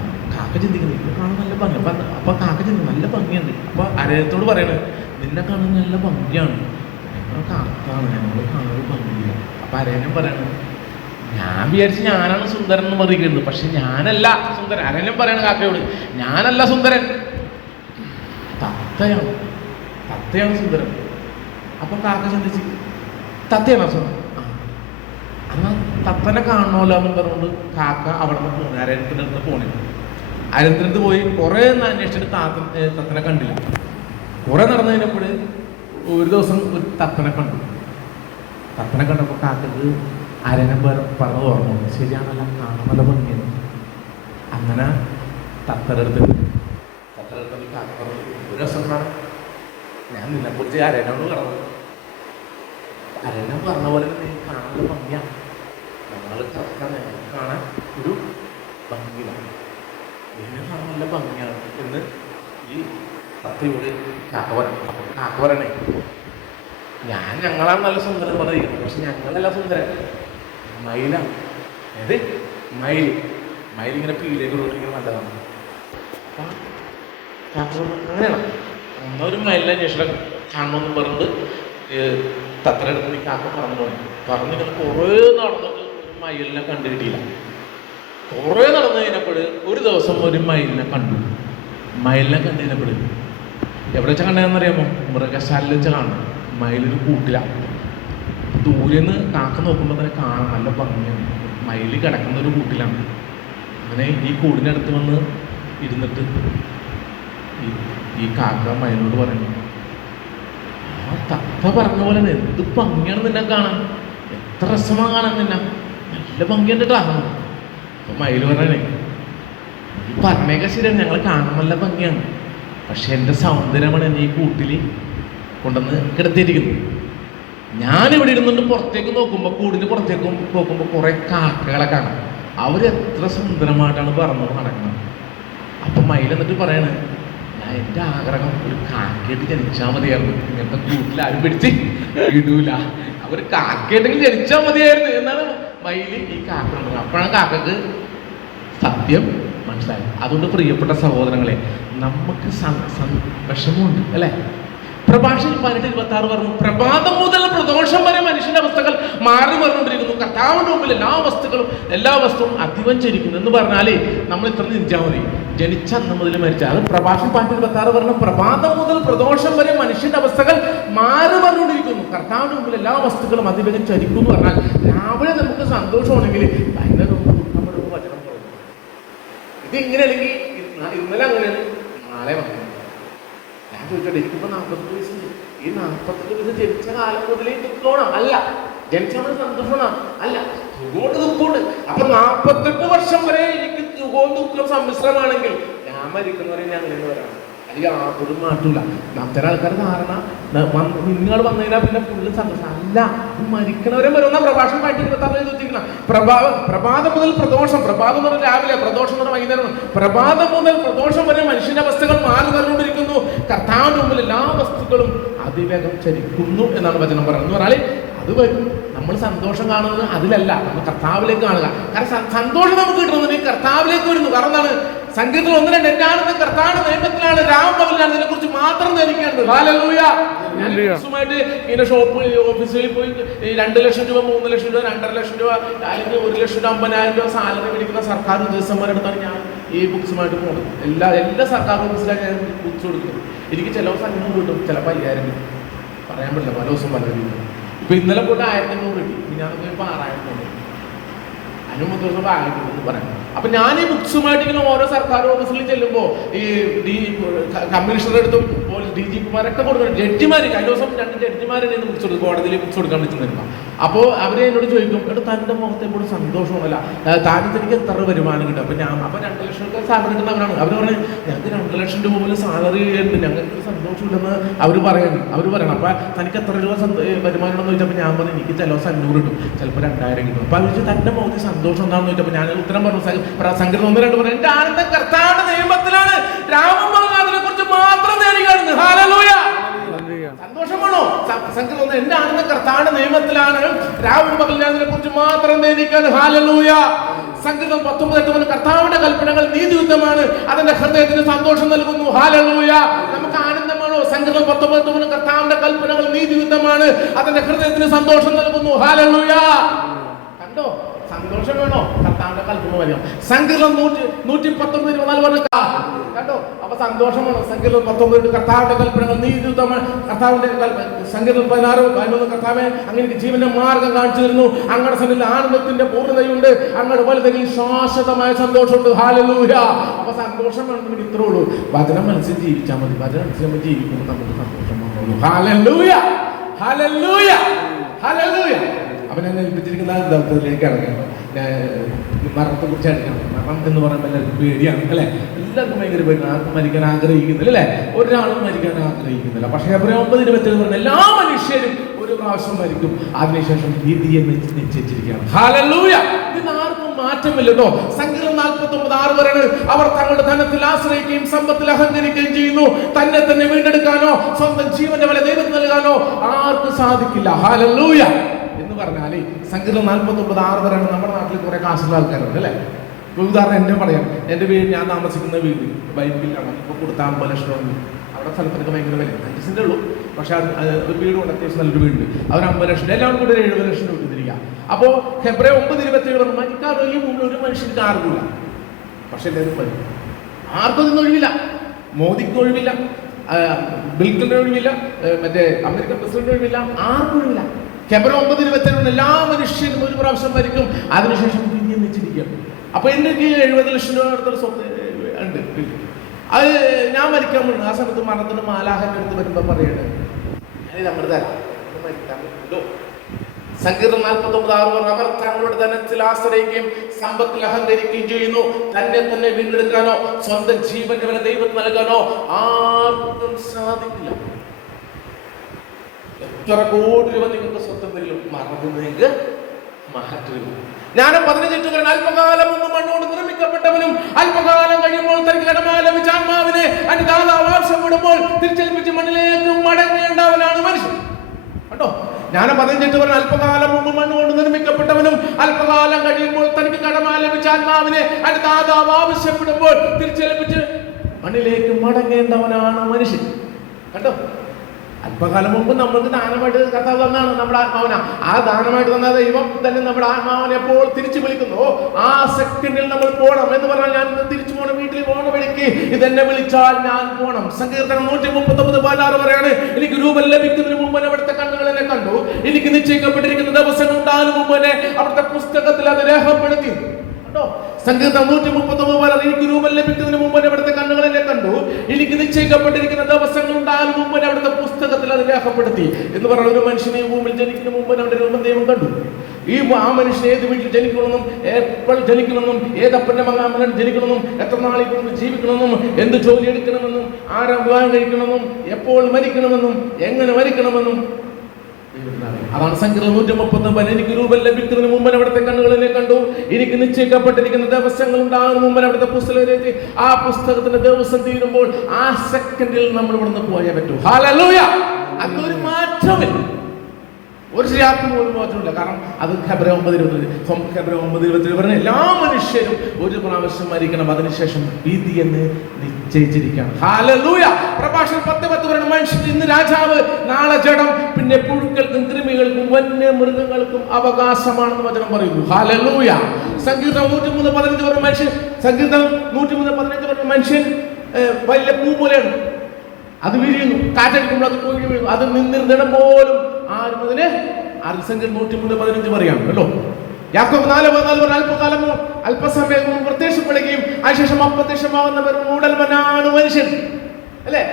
ചിന്തിക്കുന്നത് ഇപ്പൊ കാണാൻ നല്ല ഭംഗി. അപ്പൊ കാക്ക ചിന്തിക്കും നല്ല ഭംഗിയുണ്ട്. അപ്പൊ അരയത്തോട് പറയണത് നിന്നെ കാണാൻ നല്ല ഭംഗിയാണ്, ഞങ്ങൾ കാക്കാണ്, ഞങ്ങൾ കാണാൻ ഭംഗിയില്ല. അപ്പൊ അരയനും പറയണത് ഞാൻ വിചാരിച്ച് ഞാനാണ് സുന്ദരൻ എന്ന് പറയുന്നത്, പക്ഷെ ഞാനല്ല സുന്ദരൻ. അരയനും പറയണ കാക്കയോട് ഞാനല്ല സുന്ദരൻ, തത്തയാണ് സുന്ദരൻ. അപ്പൊ കാക്ക ചിന്തിച്ച് തത്തയാണോ സുന്ദരൻ? എന്നാൽ തത്തനെ കാണണമല്ലോ എന്ന് പറഞ്ഞുകൊണ്ട് കാക്ക അവിടെ നിന്ന് പോണേ, അരയണത്തിൻ്റെ അടുത്ത് പോണേ. അരയണത്തിൻ്റെ അടുത്ത് പോയി കുറേ അന്വേഷിച്ചിട്ട് തത്തനെ കണ്ടില്ല. കുറെ നടന്നു കഴിഞ്ഞപ്പോൾ ഒരു ദിവസം ഒരു തത്തനെ കണ്ടു. തത്തനെ കണ്ടപ്പോൾ കാക്കക്ക് അരയനെ പറഞ്ഞത് ഓർമ്മ, ശരിയാണല്ല, കാണാൻ നല്ല ഭംഗിയാണ്. അങ്ങനെ തത്തയുടെ അടുത്ത് കാക്ക പറഞ്ഞു, ഒരു ദിവസം കാണാം ഞാൻ നിന്നെക്കുറിച്ച് അരയനോട് കടന്നു, അരയനെ പറഞ്ഞ പോലെ നീ കാണാൻ നല്ല ഭംഗിയാണ്, ഞങ്ങൾ കാണാൻ ഒരു ഭംഗിയിലാണ്, ഇതിനെ കാണാൻ നല്ല ഭംഗിയാണ് എന്ന് ഈ തത്തയോട് കാക്ക പറയണേ. ഞങ്ങളാണ് നല്ല സുന്ദരൻ പറയുന്നത്, പക്ഷെ ഞങ്ങളല്ല സുന്ദരൻ, മയിലാണ്. ഏത് മയിലിങ്ങനെ പീലേക്ക് ഇങ്ങനെ നല്ലതാണ്. അപ്പം കാക്ക അങ്ങനെയാണ്. ഒരു മയിലിനെ അന്വേഷണം കാണണമെന്നും പറഞ്ഞിട്ട് തത്തയുടെ അടുത്ത് കാക്ക പറഞ്ഞിങ്ങനെ കുറേ നടന്നിട്ട് ഒരു മയിലിനെ കണ്ടു കിട്ടിയില്ല. കുറേ നടന്നു കഴിഞ്ഞപ്പോൾ ഒരു ദിവസം ഒരു മയിലിനെ കണ്ടു കഴിഞ്ഞപ്പോൾ എവിടെ വെച്ചാൽ കണ്ടതെന്നറിയാമോ? മൃഗശാലയിൽ വെച്ചാൽ കാണണം. മയിലൊരു കൂട്ടിലാണ്. ദൂരെ നിന്ന് കാക്ക നോക്കുമ്പോൾ തന്നെ കാണാൻ നല്ല ഭംഗിയാണ്. മയിൽ കിടക്കുന്ന ഒരു കൂട്ടിലാണ്. അങ്ങനെ ഈ കൂടിനടുത്ത് വന്ന് ഇരുന്നിട്ട് ഈ കാക്ക മയിലിനോട് പറയുന്നു, ആ തത്ത പറഞ്ഞ പോലെ എന്ത് ഭംഗിയാണ് നിന്നെ കാണാൻ, എത്ര രസമാണ് കാണാൻ നിന്നെ, നല്ല ഭംഗിയുണ്ട് കാണാൻ. അപ്പം മയിൽ പറയണേ, ഈ പറഞ്ഞേക്കാ ശരിയാണ്, ഞങ്ങൾ കാണാൻ നല്ല ഭംഗിയാണ്, പക്ഷെ എൻ്റെ സൗന്ദര്യമാണ് എന്നെ ഈ കൂട്ടിൽ കൊണ്ടുവന്ന് കിടത്തിയിരിക്കുന്നത്. ഞാനിവിടെ ഇരുന്നുകൊണ്ട് പുറത്തേക്ക് നോക്കുമ്പോൾ, കൂടിന് പുറത്തേക്ക് നോക്കുമ്പോൾ കുറേ കാക്കകളെ കാണാം. അവരെത്ര സുന്ദരമായിട്ടാണ് പറന്ന് നടക്കുന്നത്. അപ്പം മയിൽ എന്നിട്ട് പറയണേ, എൻ്റെ ആഗ്രഹം ഒരു കാക്കയായിട്ട് ജനിച്ചാൽ മതിയായിരുന്നു, ഇങ്ങനത്തെ കൂട്ടിൽ ആരും പിടിച്ച് ഇടൂല, അവർ കാക്കയായിട്ടെങ്കിലും ജനിച്ചാൽ മതിയായിരുന്നു എന്നാണ് മയിൽ ഈ കാക്ക. അപ്പോഴാണ് കാക്കക്ക് സത്യം മനസ്സിലായത്. അതുകൊണ്ട് പ്രിയപ്പെട്ട സഹോദരങ്ങളെ, നമുക്ക് വിഷമമുണ്ട് അല്ലേ? പ്രഭാഷകൻ 18:26 പറഞ്ഞു, പ്രഭാതം മുതൽ പ്രദോഷം വരെ മനുഷ്യന്റെ അവസ്ഥകൾ മാറി പറഞ്ഞുകൊണ്ടിരിക്കുന്നു, കർത്താവിന്റെ മുമ്പിൽ എല്ലാ വസ്തുവും അതിവഞ്ചരിക്കുന്നു എന്ന് പറഞ്ഞാലേ നമ്മൾ ഇത്ര ചിന്തിച്ചാൽ മതി. ജനിച്ച അന്ന് മുതൽ മരിച്ച, അത് പ്രഭാഷകൻ 18:26 പറഞ്ഞു, പ്രഭാതം മുതൽ പ്രദോഷം വരെ മനുഷ്യന്റെ അവസ്ഥകൾ മാറി പറഞ്ഞുകൊണ്ടിരിക്കുന്നു, കർത്താവിന്റെ മുമ്പിൽ എല്ലാ വസ്തുക്കളും അതിവേഗം ചരിക്കും എന്ന് പറഞ്ഞാൽ രാവിലെ നമുക്ക് സന്തോഷമാണെങ്കിൽ വൈകുന്നേരം നമ്മുടെ വചനം പറഞ്ഞു. ഇത് ഇങ്ങനെയാണെങ്കിൽ ഇന്നലെ അങ്ങനെയാണ്, നാളെ വന്നു. ഞാൻ ചോദിച്ചോട്ടെ, എനിക്കിപ്പോൾ 48 വയസ്സുണ്ട്. ഈ 48 വയസ്സ് ജനിച്ച കാലം മുതലേ ദുഃഖമാണ്? അല്ല. ജനിച്ച നമ്മൾ സന്തോഷമാണ്? അല്ല. സുഖമുണ്ട്, ദുഃഖമുണ്ട്. അപ്പൊ 48 വർഷം വരെ എനിക്ക് സുഖവും ദുഃഖവും സമ്മിശ്രമാണെങ്കിൽ ഞാൻ മരിക്കുന്നവരെ ഞാൻ അങ്ങനെ വരാണ്. അല്ലെങ്കിൽ യാതൊരു മാറ്റൂല. ചില ആൾക്കാർ ധാരണ നിങ്ങൾ വന്നു കഴിഞ്ഞാൽ പിന്നെ ഫുള്ള് സന്തോഷം. അല്ല, മരിക്കണവരെ വരുന്ന പ്രഭാഷണം 18:26 പ്രഭാതം മുതൽ പ്രദോഷം, പ്രഭാതം എന്ന് പറഞ്ഞാൽ രാവിലെ, പ്രദോഷം എന്ന് പറഞ്ഞാൽ വൈകുന്നേരം. പ്രഭാതം മുതൽ പ്രദോഷം വരെ മനുഷ്യന്റെ അവസ്ഥകൾ മാറി പറഞ്ഞുകൊണ്ടിരിക്കുന്നു, കർത്താവിന്റെ മുമ്പിൽ എല്ലാ വസ്തുക്കളും അതിവേഗം ചരിക്കുന്നു എന്നാണ് വചനം പറയുന്നത്. എന്ന് പറഞ്ഞാൽ അത് വരും. നമ്മൾ സന്തോഷം കാണുന്നത് അതിലല്ല, നമ്മൾ കർത്താവിലേക്ക് കാണുക. കാരണം സന്തോഷം നമുക്ക് കിട്ടുന്നത് കർത്താവിലേക്ക് വരുന്നു. കാരണം എന്താണ്? സങ്കീർത്തനം 1:2 എൻ്റെ ആനന്ദം കർത്താവിന്റെ നിയമത്തിലാണ്, രാമപകലാണ്, ഇതിനെ കുറിച്ച് മാത്രം ധരിക്കേണ്ടത്. ഹല്ലേലൂയ. ഞാൻ ദിവസമായിട്ട് ഇങ്ങനെ ഓഫീസിൽ പോയി 2 ലക്ഷം രൂപ, 3 ലക്ഷം രൂപ, 2.5 ലക്ഷം രൂപ, അല്ലെങ്കിൽ 1,50,000 രൂപ സാലറി മേടിക്കുന്ന സർക്കാർ ഉദ്യോഗസ്ഥന്മാരുടെ അടുത്താണ് ഞാൻ ഈ ബുക്സുമായിട്ട് പോകുന്നത്. എല്ലാ സർക്കാർ ഓഫീസിലാണ് ഞാൻ ബുക്സ് കൊടുക്കുന്നത്. എനിക്ക് ചില ദിവസം 500 കിട്ടും, ചിലപ്പോൾ 5000 കിട്ടും. പറയാൻ പറ്റില്ല, പല ദിവസം പല കിട്ടും. ഇപ്പൊ ഇന്നലെ പോയിട്ട് 1500 കിട്ടി, ഞാനൊക്കെ ഇപ്പോൾ 6000 കിട്ടും. അതിന് 3 ദിവസം 1000 കിട്ടും പറയാം. അപ്പൊ ഞാൻ ഈ ബുക്സുമായിട്ട് ഇങ്ങനെ ഓരോ സർക്കാർ ഓഫീസിൽ ചെല്ലുമ്പോൾ ഈ കമ്മീഷണറുടെ അടുത്തും DGPമാരൊക്കെ കൊടുക്കണം. ജഡ്ജിമാർ കഴിഞ്ഞ ദിവസം 2 ജഡ്ജിമാരുടെ ബുക്സ് കൊടുക്കും, കോടതിയിൽ ബുക്സ് കൊടുക്കാൻ വെച്ചിരുന്നു. അപ്പോൾ അവരെ എന്നോട് ചോദിക്കും, എടാ തൻ്റെ മുഖത്തെ കൂടെ സന്തോഷമല്ല, താഴത്തെ എനിക്ക് എത്ര വരുമാനം കിട്ടും? അപ്പോൾ 2 ലക്ഷം രൂപ സാലറി കിട്ടുന്നവരാണ്. അവർ പറഞ്ഞു, ഞങ്ങൾക്ക് 2 ലക്ഷം രൂപ പോലും സാലറി ഉണ്ട്, ഞങ്ങൾക്ക് സന്തോഷമില്ലെന്ന് അവർ പറയണം. അപ്പോൾ തനിക്ക് എത്ര രൂപ വരുമാനം ഉണ്ടെന്ന് ചോദിച്ചപ്പോൾ ഞാൻ പറഞ്ഞു, എനിക്ക് ചില ദിവസം 500 കിട്ടും, ചിലപ്പോൾ 2000 കിട്ടും. അപ്പോൾ അവർ ചോദിച്ചു, തൻ്റെ മുഖത്ത് സന്തോഷം എന്താണെന്ന് ചോദിച്ചപ്പോൾ ഞാൻ ഉത്തരം പറഞ്ഞു, സങ്കീർത്തനം 1:2 പറഞ്ഞു, എൻ്റെ ആനന്ദം കർത്താവിന്റെ നിയമത്തിലാണ്, രാമപകൽ അതിനെ കുറിച്ച് മാത്രം ധരിക്കുകയാണ്. ഹല്ലേലൂയ. സന്തോഷമാണോ? സങ്കീർത്തനം എൻ്റെ ആനന്ദം കർത്താവിന്റെ നിയമത്തിലാണ്, രാവും പകൽ അതിനെ കുറിച്ച് മാത്രം ധരിക്കുകയാണ്. ഹല്ലേലൂയ. സങ്കീർത്തനം 19:8 കർത്താവിന്റെ കൽപ്പനകൾ നീതിയുക്തമാണ്, അതിന്റെ ഹൃദയത്തിന് സന്തോഷം നൽകുന്നു. ഹല്ലേലൂയ. നമുക്ക് ആനന്ദമാണോ? സങ്കീർത്തനം 19:8 കർത്താവിന്റെ കൽപ്പനകൾ നീതിയുക്തമാണ്, അതിന്റെ ഹൃദയത്തിന് സന്തോഷം നൽകുന്നു. ഹല്ലേലൂയ. കണ്ടോ? സന്തോഷം വേണോ? കർത്താവിന്റെ കൽപ്പന വരും. സങ്കീർത്തനം 119:24 കണ്ടോ? അപ്പൊ സന്തോഷം വേണോ? സങ്കീർത്തനം 19 കർത്താവിന്റെ കൽപ്പനകൾ നീതിയുക്തമാണ്, കർത്താവിന്റെ സങ്കീർത്തനം 16:11 കർത്താവേ അങ്ങനെക്ക് ജീവന്റെ മാർഗം കാണിച്ചു തരുന്നു, അങ്ങയുടെ സന്നിധിയിൽ ആനന്ദത്തിന്റെ പൂർണ്ണതയുണ്ട്, അങ്ങയുടെ വലുതെങ്കിൽ ശാശ്വതമായ സന്തോഷമുണ്ട്. ഹല്ലേലൂയ. അപ്പൊ സന്തോഷം വേണമെങ്കിൽ ഇത്രേ ഉള്ളൂ, വചനം മനസ്സിൽ ജീവിച്ചാൽ മതി. വചനം അനുസരിച്ച് ജീവിക്കുമ്പോൾ നമുക്ക് സന്തോഷം വന്നോളൂ. ഹല്ലേലൂയ. ഹല്ലേലൂയ. ഹല്ലേലൂയ. അപ്പൊ ഞാൻ ഏൽപ്പിച്ചിരിക്കുന്ന ദൗത്യത്തിലേക്ക് ഇറങ്ങണം. മരണത്തെ കുറിച്ച് എടുക്കണം. മരണം എന്ന് പറയുമ്പോൾ എല്ലാവർക്കും പേടിയാണ് അല്ലെ? എല്ലാവർക്കും ഭയങ്കര പേടിയാണ്. ആർക്കും മരിക്കാൻ ആഗ്രഹിക്കുന്നില്ല അല്ലെ? ഒരാളും മരിക്കാൻ ആഗ്രഹിക്കുന്നില്ല. പക്ഷേ Hebrewയർ 9:27 പറഞ്ഞ എല്ലാ മനുഷ്യരും ഒരു പ്രാവശ്യം മരിക്കും, അതിനുശേഷം വിധിയെ നിശ്ചയിച്ചിരിക്കുകയാണ്. ഹല്ലേലൂയ. ഇതിന് ആർക്കും മാറ്റമില്ല കേട്ടോ. സങ്കീർത്തനം 49:6 പറയുന്നത് അവർ തങ്ങളുടെ ധനത്തിൽ ആശ്രയിക്കുകയും സമ്പത്തിൽ അഹങ്കരിക്കുകയും ചെയ്യുന്നു, തന്നെ തന്നെ വീണ്ടെടുക്കാനോ സ്വന്തം ജീവന്റെ വില ദൈവത്തിന് നൽകാനോ ആർക്കും സാധിക്കില്ല. ഹല്ലേലൂയ എന്ന് പറഞ്ഞാല് സങ്കീർത്തനം 49:6 പറയുന്നത് നമ്മുടെ നാട്ടിൽ കുറെ കാശുള്ള ആൾക്കാരുണ്ട് അല്ലെ? ഉദാഹരണം എന്നെ പറയാം. എൻ്റെ വീട്, ഞാൻ താമസിക്കുന്ന വീട് ബൈക്കിലാണ്. ഇപ്പോൾ കൊടുത്താൽ 50 ലക്ഷം രൂപ. അവിടെ സ്ഥലത്തിനൊക്കെ ഭയങ്കര വില, 5 സെന്റേ ഉള്ളൂ. പക്ഷെ അത് ഒരു വീട് കൊണ്ട് അത്യാവശ്യം നല്ലൊരു വീട്. അവർ 50 ലക്ഷം, എല്ലാവരും കൂടെ 70 ലക്ഷം രൂപ കൊടുത്തിരിക്കുക. അപ്പോൾ Hebrewയർ 9:27 പറഞ്ഞു മരിക്കാറ് ഈ മുമ്പിൽ ഒരു മനുഷ്യർക്ക് ആർക്കില്ല. പക്ഷെ എല്ലാവരും മതി. ആർക്കും ഒന്നും ഒഴിവില്ല. മോദിക്ക് ഒഴിവില്ല, ബിൽക്കിന്റെ ഒഴിവില്ല, മറ്റേ അമേരിക്കൻ പ്രസിഡന്റ് ഒഴിവില്ല, ആർക്കും ഒഴിവില്ല. Hebrewയർ 9:27 എല്ലാ മനുഷ്യരും ഒരു പ്രാവശ്യം മരിക്കും, അതിനുശേഷം വിധിയെ നിശ്ചയിക്കും. അപ്പൊ എനിക്ക് 70 ലക്ഷം രൂപ അടുത്തൊരു സ്വത്ത് ഉണ്ട്. അത് ഞാൻ മരിക്കാൻ വേണ്ടി ആ സമയത്ത് മരണത്തിന് മാലാഹന്റെ അടുത്ത് വരുമ്പോ പറയണേ നമ്മൾ തരാം. സങ്കീർത്തനം 49:6 അവർ തങ്ങളുടെ ധനത്തിൽ ആശ്രയിക്കുകയും സമ്പത്തിൽ അഹങ്കരിക്കുകയും ചെയ്യുന്നു, തന്നെ തന്നെ വീണ്ടെടുക്കാനോ സ്വന്തം ജീവന്റെ വില ദൈവത്തിന് നൽകാനോ ആർക്കും സാധിക്കില്ല. എത്ര കോടി രൂപ നിങ്ങൾക്ക് സ്വന്തം തരും, മരണത്തിൽ നിങ്ങൾക്ക് മാറ്റരുത്. ഞാൻ 15 അല്പകാലം മുമ്പ് മണ്ണോട് നിർമ്മിക്കപ്പെട്ടവനും അല്പകാലം കഴിയുമ്പോൾ തനിക്ക് കടമായി ലഭിച്ച ആത്മാവിനെ അതിന്റെ ദാതാവ് ആവശ്യപ്പെടുമ്പോൾ തിരിച്ചേൽപ്പിച്ച് മണ്ണിലേക്ക് മടങ്ങേണ്ടവനാണ് മനുഷ്യൻ. കണ്ടോ? ഞാൻ 15 അല്പകാലം മുമ്പ് മണ്ണുകൊണ്ട് നിർമ്മിക്കപ്പെട്ടവനും അല്പകാലം കഴിയുമ്പോൾ തനിക്ക് കടമായി ലഭിച്ച ആത്മാവിനെ അതിന്റെ ദാതാവ് ആവശ്യപ്പെടുമ്പോൾ തിരിച്ചേൽപ്പിച്ച് മണ്ണിലേക്ക് മടങ്ങേണ്ടവനാണ് മനുഷ്യൻ. കണ്ടോ? അല്പകാലം മുമ്പ് നമ്മൾക്ക് ദാനമായിട്ട് കർത്താവ് തന്നാണ് നമ്മുടെ ആത്മാവിനെ. ആ ദാനമായിട്ട് തന്ന ദൈവം തന്നെ നമ്മുടെ ആത്മാവിനെ എപ്പോൾ തിരിച്ചു വിളിക്കുന്നു ആ സെക്കൻഡിൽ നമ്മൾ പോകണം. എന്ന് പറഞ്ഞാൽ ഞാൻ തിരിച്ചു പോകണം, വീട്ടിൽ പോകണ വഴിക്ക് ഇതെന്നെ വിളിച്ചാൽ ഞാൻ പോകണം. സങ്കീർത്തനം 139:16 പറയാണ് എനിക്ക് രൂപം ലഭിക്കുന്നതിന് മുമ്പ് അവിടുത്തെ കണ്ണുകളെ കണ്ടു, എനിക്ക് നിശ്ചയിക്കപ്പെട്ടിരിക്കുന്ന ദിവസങ്ങൾ ഉണ്ടാകുന്ന മുമ്പ് അവിടുത്തെ പുസ്തകത്തിൽ അത് രേഖപ്പെടുത്തി. സങ്കീർത്തനം 139 എനിക്ക് രൂപം ലഭിക്കുന്നതിന് മുമ്പ് അവിടുത്തെ കണ്ണുകളെ കണ്ടു, എനിക്ക് നിശ്ചയിക്കപ്പെട്ടിരിക്കുന്ന ദിവസങ്ങൾ ഉണ്ടാകുന്ന മുമ്പ് അവിടുത്തെ പുസ്തകത്തിൽ അത് രേഖപ്പെടുത്തി. എന്ന് പറഞ്ഞ ഒരു മനുഷ്യനെ ഭൂമിയിൽ ജനിക്കുന്ന മുമ്പ് അവന്റെ രൂപം ദൈവം കണ്ടു. ആ മനുഷ്യൻ ഏത് വീട്ടിൽ ജനിക്കണമെന്നും എപ്പോൾ ജനിക്കണമെന്നും ഏതപ്പന്റെ മകൻ ജനിക്കണമെന്നും എത്ര നാളിൽ ജീവിക്കണമെന്നും എന്ത് ജോലി എടുക്കണമെന്നും ആരാ വിവാഹം കഴിക്കണമെന്നും എപ്പോൾ മരിക്കണമെന്നും എങ്ങനെ മരിക്കണമെന്നും അതാണ് സങ്കീർത്തനം 139 എനിക്ക് രൂപം ലഭിക്കുന്നതിന് മുമ്പ് അവിടുത്തെ കണ്ണുകളിലെ കണ്ടു, എനിക്ക് നിശ്ചയിക്കപ്പെട്ടിരിക്കുന്ന ദിവസങ്ങൾ ഉണ്ടാകുന്ന മുമ്പ് അവിടുത്തെ പുസ്തകത്തിലേക്ക് ആ പുസ്തകത്തിന്റെ ദിവസം തീരുമ്പോൾ ആ സെക്കൻഡിൽ നമ്മൾ ഇവിടുന്ന് പോയേ പറ്റൂ. ഹല്ലേലൂയ. അതൊരു മാറ്റമില്ല, ഒരു ശരിയാക്കും പോലും മാറ്റമില്ല. കാരണം അത് Hebrewയർ 9:27 പറഞ്ഞ എല്ലാ മനുഷ്യരും ഒരു പ്രാവശ്യം മരിക്കണം, അതിനുശേഷം വിധി എന്ന് നിശ്ചയിച്ചിരിക്കുകയാണ്. ഹല്ലേലൂയ. പ്രഭാഷണം 10:10 പറയുന്ന മനുഷ്യൻ ഇന്ന് രാജാവ്, നാളെ ജഡം, പിന്നെ പുഴുക്കൾക്കും കൃമികൾക്കും വന്യമൃഗങ്ങൾക്കും അവകാശമാണെന്ന് വചനം പറയുന്നു. ഹല്ലേലൂയ. സങ്കീർത്തനം 103:15 പറഞ്ഞ മനുഷ്യൻ, സങ്കീർത്തനം 103:15 പറഞ്ഞ മനുഷ്യൻ വലിയ പൂ പോലെയാണ്. അത് വിരിയുന്നു, കാറ്റടിക്കുമ്പോൾ അത് കൊഴിഞ്ഞു വീഴുന്നു, അത് നിന്നിരുന്നിടം പോലും ആരും അതിന് സങ്കീർത്തനം 103:15 പറയാം കേട്ടോ. യാക്കോബ് 4:14 അല്പകാലം അല്പസമയം പ്രത്യക്ഷപ്പെടുകയും അതിനുശേഷം അപ്രത്യക്ഷമാകുന്നവർ മൂടൽമനാണ് മനുഷ്യൻ അല്ലെ?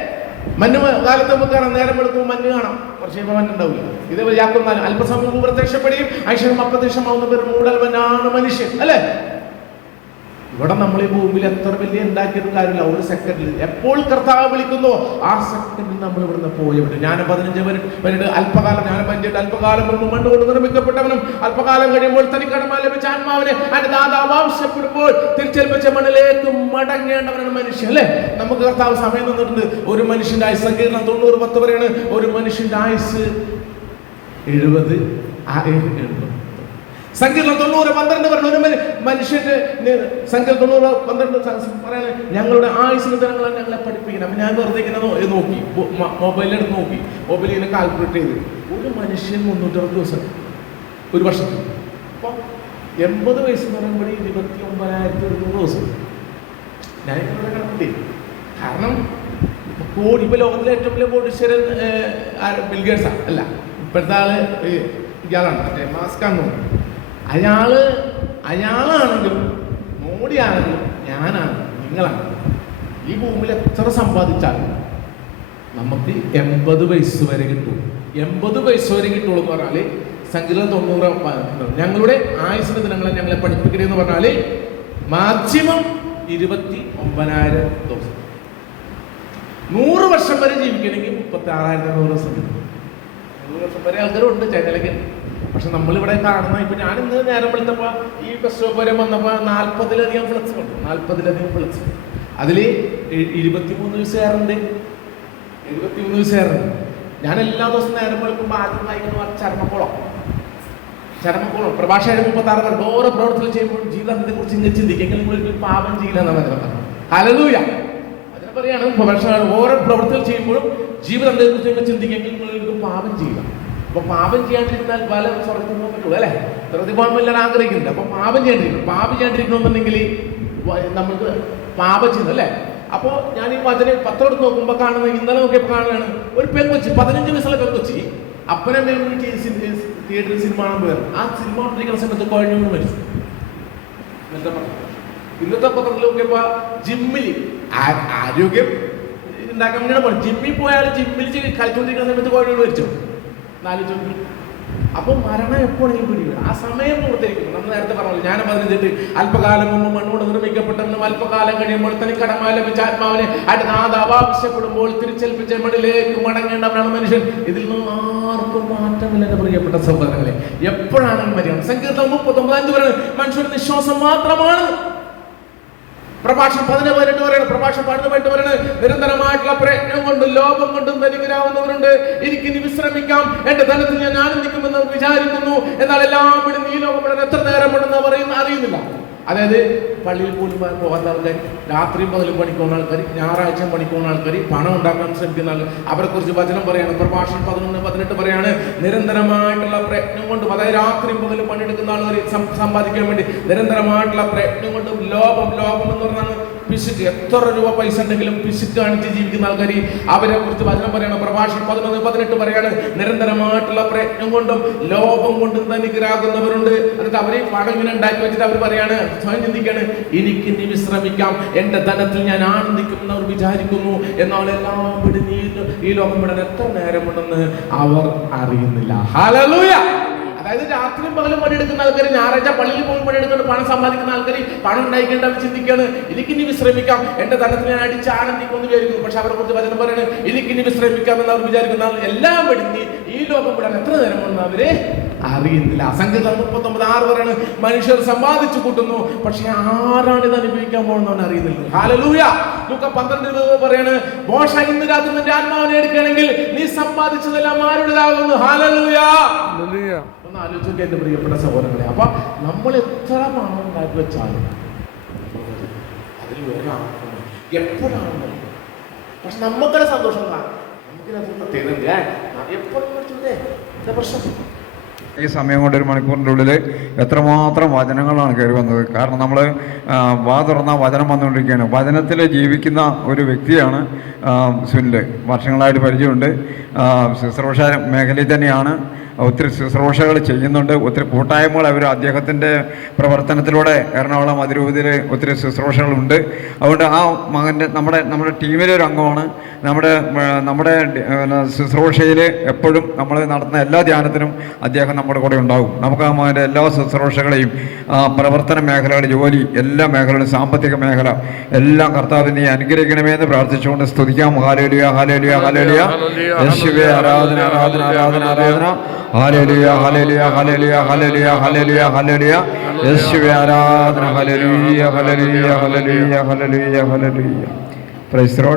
മഞ്ഞ് കാലത്ത് നമുക്ക് കാണാം, നേരം വെളുക്കുമ്പോൾ മഞ്ഞ് കാണാം, കുറച്ച് കഴിയുമ്പോൾ മഞ്ഞ് ഉണ്ടാവില്ല. ഇതേപോലെ യാക്കോബ് 4 അല്പസമയം പ്രത്യക്ഷപ്പെടുകയും അതിനുശേഷം അപ്രത്യക്ഷമാകുന്നവർ മൂടൽമനാണ് മനുഷ്യൻ അല്ലെ? ഇവിടെ നമ്മൾ ഈ ഭൂമിയിൽ എത്ര വലിയ ഉണ്ടാക്കിയിട്ട് കാര്യമില്ല. ഒരു സെക്കൻഡിൽ എപ്പോൾ കർത്താവ് വിളിക്കുന്നോ ആ സെക്കൻഡിൽ നമ്മൾ ഇവിടുന്ന് പോയവിടെ. ഞാൻ 15 മിനിറ്റ് അല്പകാലം, ഞാൻ 15 അല്പകാലം മുമ്പ് മണ്ണുകൊണ്ട് നിർമ്മിക്കപ്പെട്ടവനും അല്പകാലം കഴിയുമ്പോൾ തനിക്ക് കടമായി ലഭിച്ച ആത്മാവിനെ അതിന്റെ ദാതാവ് ആവശ്യപ്പെടുമ്പോൾ തിരിച്ചേൽപ്പിച്ച മണ്ണിലേക്ക് മടങ്ങേണ്ടവനാണ് മനുഷ്യൻ അല്ലെ? നമുക്ക് കർത്താവ് സമയം തന്നിട്ടുണ്ട്. ഒരു മനുഷ്യന്റെ ആയുസ് സങ്കീർത്തനം 90:10 പറയാണ് ഒരു മനുഷ്യന്റെ ആയുസ് 70. സങ്കീർത്തനം 90:12 പറഞ്ഞു, ഒരു മനുഷ്യന്റെ സങ്കീർത്തനം 90:12 പറയാണ്, ഞങ്ങളുടെ ആയുസ്സിന് ദിനങ്ങളെ ഞങ്ങളെ പഠിപ്പിക്കണം. അപ്പൊ ഞാൻ വെറുതെ ഇങ്ങനെ നോക്കി, മൊബൈലിലെടുത്ത് നോക്കി, മൊബൈലിൽ ഇങ്ങനെ കാൽക്കുലേറ്റ് ചെയ്ത്, ഒരു മനുഷ്യൻ 360 ദിവസം ഒരു വർഷത്തിൽ. അപ്പോൾ 80 വയസ്സെന്ന് പറയുമ്പോൾ 29,100 ദിവസം. ഞാനിങ്ങനെ കണക്കൂട്ടി. കാരണം കോടി, ഇപ്പൊ ലോകത്തിലെ ഏറ്റവും വലിയ കോടീശ്വരൻ ബിൽ ഗേറ്റ്സാ അല്ല, ഇപ്പോഴത്തെ ആള് ഇയാളാണ്, മറ്റേ മാസ്കാണ്. അയാളാണെങ്കിലും മോഡിയാണെങ്കിലും ഞാനാണ്, നിങ്ങളാണ്. ഈ ഭൂമിയിൽ എത്ര സമ്പാദിച്ചാലും നമുക്ക് 80 വയസ്സ് വരെ കിട്ടും. 80 വയസ്സ് വരെ കിട്ടുള്ളൂ എന്ന് പറഞ്ഞാല് സങ്കീർത്തനം 90 ഞങ്ങളുടെ ആയുസ്സിന്റെ ദിനങ്ങളെ ഞങ്ങളെ പഠിപ്പിക്കണേ എന്ന് പറഞ്ഞാല് മാക്സിമം 29,000 ദിവസം. 100 വർഷം വരെ ജീവിക്കണമെങ്കിൽ 36,100 ദിവസം കിട്ടും. 100 വർഷം വരെ ആൾക്കാരുണ്ട് ചൈനയിലേക്ക്. പക്ഷെ നമ്മളിവിടെ കാണുന്ന, ഇപ്പൊ ഞാനിന്ന് നേരം വെളുത്തപ്പോ ഈ ബസ് സ്റ്റോപ്പ് വരെ വന്നപ്പോ 40-ലധികം ഫ്ലക്സ് ഉണ്ട്. 40-ലധികം ഫ്ലക്സ്. അതില് 23 വയസ്സുകാരുണ്ട്, 73 വയസ്സുകാരുണ്ട്. ഞാൻ എല്ലാ ദിവസവും നേരം വെളുക്കുമ്പോൾ ആദ്യം വായിക്കുന്ന ചരമക്കോളം. പ്രഭാഷകൻ 36 പറഞ്ഞു, ഓരോ പ്രവർത്തനം ചെയ്യുമ്പോഴും ജീവിതത്തെ കുറിച്ച് ഇങ്ങനെ ചിന്തിക്കുക, നിങ്ങൾ പാപം ചെയ്യില്ല എന്നാണ് അതിനെ പറഞ്ഞത്. ഹല്ലേലൂയ. അതിനെ പറയാണ് പ്രഭാഷകൻ, ഓരോ പ്രവർത്തനം ചെയ്യുമ്പോഴും ജീവിതത്തെ കുറിച്ച് ചിന്തിക്കെങ്കിൽ നിങ്ങൾക്ക് പാപം ചെയ്യുക. അപ്പൊ പാപം ചെയ്യാണ്ടിരുന്നാൽ പല സ്വർഗത്തിൽ പോകാൻ പറ്റുള്ളൂ അല്ലെ? സ്വർഗത്തിൽ പോകാൻ എല്ലാവരും ആഗ്രഹിക്കുന്നുണ്ട്. അപ്പൊ പാപം ചെയ്യാണ്ടിരിക്കണമെന്നുണ്ടെങ്കിൽ നമുക്ക് പാപം ചെയ്യുന്നു അല്ലെ? അപ്പോ ഞാൻ ഈ വചനം പത്രം എടുത്ത് നോക്കുമ്പോ കാണുന്നത്, ഇന്നലെ നോക്കിയപ്പോൾ കാണുകയാണ്, ഒരു പെൺകൊച്ചി, 15 വയസ്സുള്ള പെൺകൊച്ചി അപ്പനമ്മ തിയേറ്ററിൽ സിനിമ കാണാൻ പോയത്. ആ സിനിമ കൊണ്ടിരിക്കുന്ന സമയത്ത് കുഴഞ്ഞു മരിച്ചു. ഇന്നത്തെ പത്രത്തിൽ നോക്കിയപ്പോ ജിമ്മിൽ ആരോഗ്യം ഉണ്ടാക്കാൻ വേണ്ടിയാണ് പോയത്. ജിമ്മിൽ പോയാൽ ജിമ്മിൽ കളിച്ചുകൊണ്ടിരിക്കുന്ന സമയത്ത് കുഴഞ്ഞു മരിച്ചു. 4 ചുമ. അപ്പൊ മരണം എപ്പോഴെങ്കിലും പിടിക്കുക, ആ സമയം പൂർത്തിയായിരിക്കുന്നു. നമ്മൾ നേരത്തെ പറഞ്ഞല്ലോ, ഞാൻ പറഞ്ഞിട്ട് അല്പകാലം മുമ്പ് മണ്ണോട് നിർമ്മിക്കപ്പെട്ടെന്നും അല്പകാലം കഴിയുമ്പോൾ തനി കടമ ലഭിച്ച ആത്മാവിനെ ആവശ്യപ്പെടുമ്പോൾ തിരിച്ചേൽപ്പിച്ച മണ്ണിലേക്ക് മടങ്ങേണ്ടവനാണ് മനുഷ്യൻ. ഇതിൽ നിന്ന് ആർക്കും മാറ്റമില്ല എന്റെ പ്രിയപ്പെട്ട സഹോദരങ്ങളെ. എപ്പോഴാണ് മരണം? സങ്കീർത്തനം 39 പറയുന്നത് മനുഷ്യരുടെ നിശ്വാസം മാത്രമാണ്. പ്രഭാഷണം 18 പറയണം, പ്രഭാഷണം 12 പറയണത് നിരന്തരമായിട്ടുള്ള പ്രയത്നം കൊണ്ടും ലോപം കൊണ്ടും ധനികരാവുന്നവരുണ്ട്. എനിക്കിനി വിശ്രമിക്കാം, എന്റെ ധനത്തിൽ ഞാൻ ആനന്ദിക്കുമെന്ന് വിചാരിക്കുന്നു, എന്നാൽ എല്ലാം വിടുന്ന ഈ ലോകം ഇവിടെ എത്ര നേരമുണ്ടെന്ന് അറിയുന്നില്ല. അതായത് പള്ളിയിൽ പോലും പോകാത്ത ആൾക്കാർ, രാത്രിയും പകലും പണിക്കുന്ന ആൾക്കാർ, ഞായറാഴ്ച പണിക്കുന്ന ആൾക്കാർ, പണം ഉണ്ടാക്കാൻ ശ്രമിക്കുന്ന ആൾക്കാർ, അവരെ കുറിച്ച് വചനം പറയാണ്. പ്രഭാഷണം 11-18 പറയാണ്, നിരന്തരമായിട്ടുള്ള പ്രയത്നം കൊണ്ടും, അതായത് രാത്രിയും പകലും പണിയെടുക്കുന്ന ആൾക്കാർ സമ്പാദിക്കാൻ വേണ്ടി നിരന്തരമായിട്ടുള്ള പ്രയത്നം കൊണ്ടും ലോപം എന്ന് പറഞ്ഞാൽ പിശുക്ക്, എത്ര രൂപ പൈസ ഉണ്ടെങ്കിലും പിശുക്ക് കാണിച്ച് ജീവിക്കുന്ന ആൾക്കാർ, അവരെ കുറിച്ച് വചനം പറയണം. പ്രഭാഷണം 11-18 പറയാണ്, നിരന്തരമായിട്ടുള്ള പ്രയത്നം കൊണ്ടും ലോപം കൊണ്ടും ധനികരാകുന്നവരുണ്ട്. എന്നിട്ട് അവരെ പണം ഇങ്ങനെ ഉണ്ടാക്കി വെച്ചിട്ട് അവർ പറയാണ്, സ്വയം ചിന്തിക്കാണ്, എനിക്ക് ഇനി വിശ്രമിക്കാം, എന്റെ ധനത്തിൽ ഞാൻ ആനന്ദിക്കുമെന്ന് അവർ വിചാരിക്കുന്നു, എന്നാൽ എല്ലാം വിടുന്ന ഈ ലോകം വിടാൻ എത്ര നേരമുണ്ടെന്ന് അവർ അറിയുന്നില്ല. ഹല്ലേലൂയ. അതായത് രാത്രിയും പകലും പണിയെടുക്കുന്ന ആൾക്കാർ, ഞായറാഴ്ച പള്ളിയിൽ പോയി പണിയെടുക്കുന്ന പണം സമ്പാദിക്കുന്ന ആൾക്കാർ പണം ഉണ്ടായിക്കേണ്ട ചിന്തിക്കാണ്, എനിക്കിനി വിശ്രമിക്കാം, എന്റെ ധനത്തിൽ ഞാൻ അടിച്ച് ആനന്ദിക്കുമെന്ന് വിചാരിക്കുന്നു. പക്ഷെ അവരെ കുറിച്ച് വചനം പറയണത്, എനിക്കിനി വിശ്രമിക്കാം എന്ന് അവർ വിചാരിക്കുന്ന എല്ലാം വിടുങ്ങി ഈ ലോകം വിടാൻ എത്ര നേരമെന്ന് അവരെ അറിയുന്നില്ല. സങ്കീർത്തനം 39:6 പറയാണ്, മനുഷ്യർ സമ്പാദിച്ചു കൂട്ടുന്നു, പക്ഷെ ആരാണ് ഇത് അനുഭവിക്കാൻ പോകുന്നവൻ അറിയുന്നില്ല. ഹല്ലേലൂയ. ലൂക്ക 12 പറയാണ്, മോശ ഇന്ന് രാത്രി നിന്റെ ആത്മാവിനെ എടുക്കുകയാണെങ്കിൽ നീ സമ്പാദിച്ചതെല്ലാം ആരുടേതാകുന്നു. ഹല്ലേലൂയ. ഒന്ന് ആലോചിക്കുക എന്റെ പ്രിയപ്പെട്ട സഹോദരങ്ങളെ. അപ്പൊ നമ്മൾ എത്ര പണം ഉണ്ടാക്കി വെച്ചാലും അതിൽ വേറെ ആർക്കും എപ്പോഴാണ്, പക്ഷെ നമുക്കുള്ള സന്തോഷം നമുക്കിനകത്ത് എപ്പോഴും പ്രശ്നം. ഈ സമയം കൊണ്ട് 1 മണിക്കൂറിൻ്റെ ഉള്ളിൽ എത്രമാത്രം വചനങ്ങളാണ് കയറി വന്നത്. കാരണം നമ്മൾ വാ തുറന്ന വചനം വന്നുകൊണ്ടിരിക്കുകയാണ്. വചനത്തിൽ ജീവിക്കുന്ന ഒരു വ്യക്തിയാണ് സുനിൽ. വർഷങ്ങളായിട്ട് പരിചയമുണ്ട്. ശുശ്രൂഷ മേഖലയിൽ തന്നെയാണ്. ഒത്തിരി ശുശ്രൂഷകൾ ചെയ്യുന്നുണ്ട്. ഒത്തിരി കൂട്ടായ്മകൾ അവർ അദ്ദേഹത്തിൻ്റെ പ്രവർത്തനത്തിലൂടെ എറണാകുളം അതിരൂപതയിൽ ഒത്തിരി ശുശ്രൂഷകളുണ്ട്. അതുകൊണ്ട് ആ മകൻ്റെ നമ്മുടെ ടീമിലെ ഒരു അംഗമാണ്. നമ്മുടെ ശുശ്രൂഷയിൽ എപ്പോഴും നമ്മൾ നടത്തുന്ന എല്ലാ ധ്യാനത്തിനും അദ്ദേഹം നമ്മുടെ കൂടെ ഉണ്ടാകും. നമുക്ക് ആ മകൻ്റെ എല്ലാ ശുശ്രൂഷകളെയും പ്രവർത്തന മേഖലകൾ, ജോലി, എല്ലാ മേഖലകളും, സാമ്പത്തിക മേഖല എല്ലാം കർത്താവിനെ നീ അനുഗ്രഹിക്കണമേ എന്ന് പ്രാർത്ഥിച്ചുകൊണ്ട് സ്തുതിക്കാം. Hallelujah, hallelujah, hallelujah. യേശുവേ ആരാധന, ആരാധന, ആരാധന, ആരാധന. Hallelujah, hallelujah, hallelujah, hallelujah, hallelujah, hallelujah. യേശുവേ ആരാധന. Hallelujah, hallelujah, hallelujah, hallelujah, hallelujah. Praise the Lord.